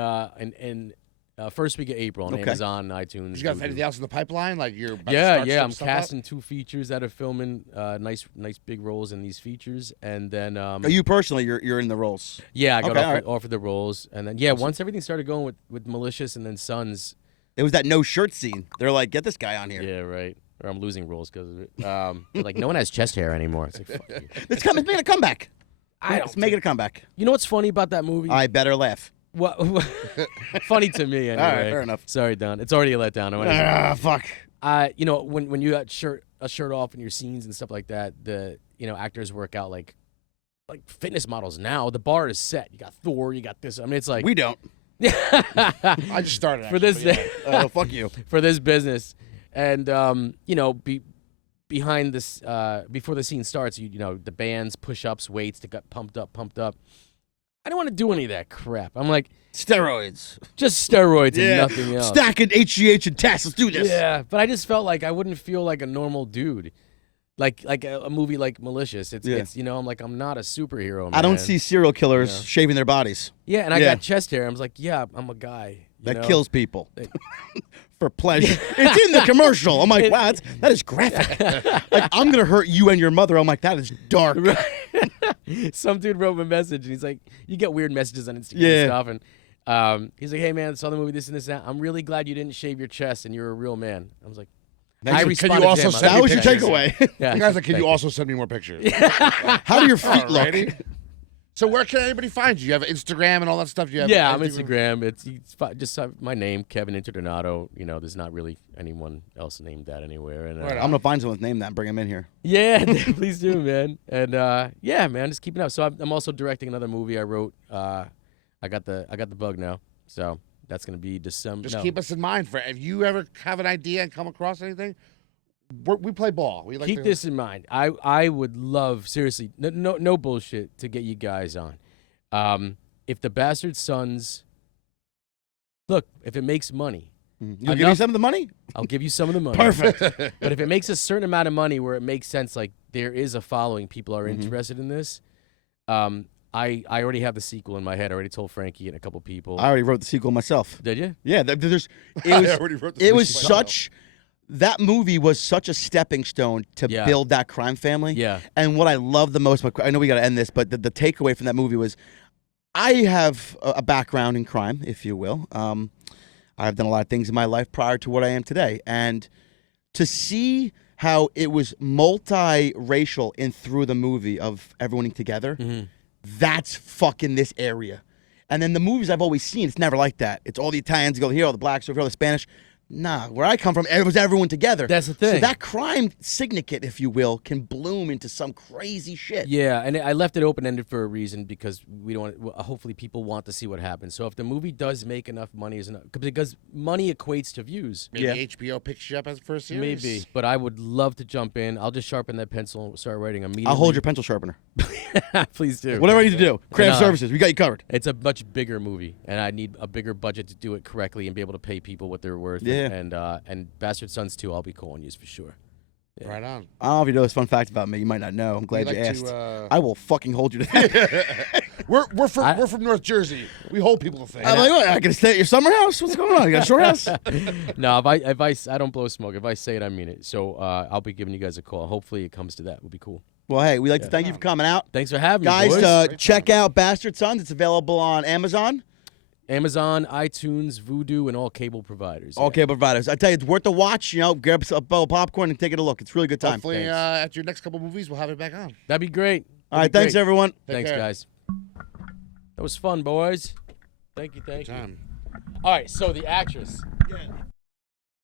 first week of April on Okay. Amazon, iTunes. You got Vudu. anything else in the pipeline? Like you're about to Yeah, start yeah. some I'm stuff up? casting 2 features that are filming. Nice big roles in these features, and then You personally, you're in the roles. yeah, I got Okay, offered, alright. offered the roles, and then once everything started going with Malicious and then Sons. It was that no shirt scene. They're like, get this guy on here. Yeah, right. Or I'm losing roles because of it. They're like, no one has chest hair anymore. It's like, fuck you. It's making a comeback. It's making a comeback. You know what's funny about that movie? I better laugh. What? Funny to me anyway. All right, fair enough. Sorry, Don. It's already a letdown. I wanna say. Fuck. When you got a shirt off in your scenes and stuff like that, the actors work out like fitness models now. The bar is set. You got Thor. You got this. I mean, it's like We don't. I just started for actually, this but yeah. Fuck you. for this business, and behind this before the scene starts, the bands, push-ups, weights to get pumped up. I don't want to do any of that crap. I'm like, Steroids. just steroids and nothing else. Stacking HGH and tests. Let's do this. Yeah, but I just felt like I wouldn't feel like a normal dude. Like a movie like Malicious. It's, Yeah. it's I'm like, I'm not a superhero, man. I don't see serial killers Yeah. shaving their bodies. Yeah, and I Yeah. got chest hair. I was like, yeah, I'm a guy. That kills people They- for pleasure. It's in the commercial. I'm like, wow, that is graphic. Like, I'm gonna hurt you and your mother. I'm like, that is dark. Some dude wrote me a message, and he's like, you get weird messages on Instagram Yeah. and stuff, and he's like, hey, man, saw the movie, this and this and that. I'm really glad you didn't shave your chest, and you're a real man. I was like, Thanks I for- responded Can you to also him. send That me was your pictures? takeaway. Yeah. You guys, like, can Thank you also send me more pictures? How do your feet look? Alrighty. So where can anybody find you? You have Instagram and all that stuff. You have Yeah, I'm anything- Instagram. It's just my name, Kevin Interdonato. There's not really anyone else named that anywhere. And Right on. I'm gonna find someone's name that and bring him in here. yeah, please do, man. And yeah, man, just keeping up. So I'm also directing another movie I wrote. I got the bug now, so that's gonna be December. Just no. keep us in mind for if you ever have an idea and come across anything. We play ball. We like Keep to, this in mind. I would love, seriously, no bullshit, to get you guys on. If the Bastard Sons, look, if it makes money, You'll give me Enough- some of the money. I'll give you some of the money. Perfect. But if it makes a certain amount of money where it makes sense, like there is a following, people are interested in this, I already have the sequel in my head. I already told Frankie and a couple people. I already wrote the sequel myself. Did you? Yeah, there's. It I was. already wrote the It was script such. That movie was such a stepping stone to Yeah. build that crime family. Yeah. And what I love the most, I know we got to end this, but the takeaway from that movie was, I have a background in crime, if you will. I've done a lot of things in my life prior to what I am today, and to see how it was multiracial in through the movie of everyone together, that's fucking this area. And then the movies I've always seen, it's never like that. It's all the Italians go here, all the blacks over here, all the Spanish. Nah, where I come from, it was everyone together. That's the So thing. that crime syndicate, if you will, can bloom into some crazy shit. Yeah, and I left it open-ended for a reason because we don't. Hopefully, people want to see what happens. So if the movie does make enough money, because money equates to views. Maybe Yeah. HBO picks you up as for a series. Maybe, but I would love to jump in. I'll just sharpen that pencil and start writing immediately. I'll hold your pencil sharpener. Please do. Whatever I need to do. Craft Nah. services, we got you covered. It's a much bigger movie, and I need a bigger budget to do it correctly and be able to pay people what they're worth. Yeah. And Bastard Sons 2, I'll be calling you for sure. Yeah. Right on. I don't know if you know this fun fact about me. You might not know. I'm glad We you like asked. to, I will fucking hold you to that. We're from North Jersey. We hold people to things. I'm like, what? I can stay at your summer house? What's going on? You got a short house? No, if I don't blow smoke. If I say it, I mean it. So I'll be giving you guys a call. Hopefully, it comes to that. Would be cool. Well, hey, we'd like to thank you for coming out. Thanks for having Guys, me, boys. check out Bastard Sons. It's available on Amazon. Amazon, iTunes, Vudu, and all cable providers. All yeah. cable providers. I tell you, it's worth the watch. Grab a bowl of popcorn and take it a look. It's a really good time. Hopefully, Thanks. at your next couple movies, we'll have it back on. That'd be great. All right, thanks, everyone. Thanks, care. guys. That was fun, boys. Thank you. Time. All right, so the actress. Yeah.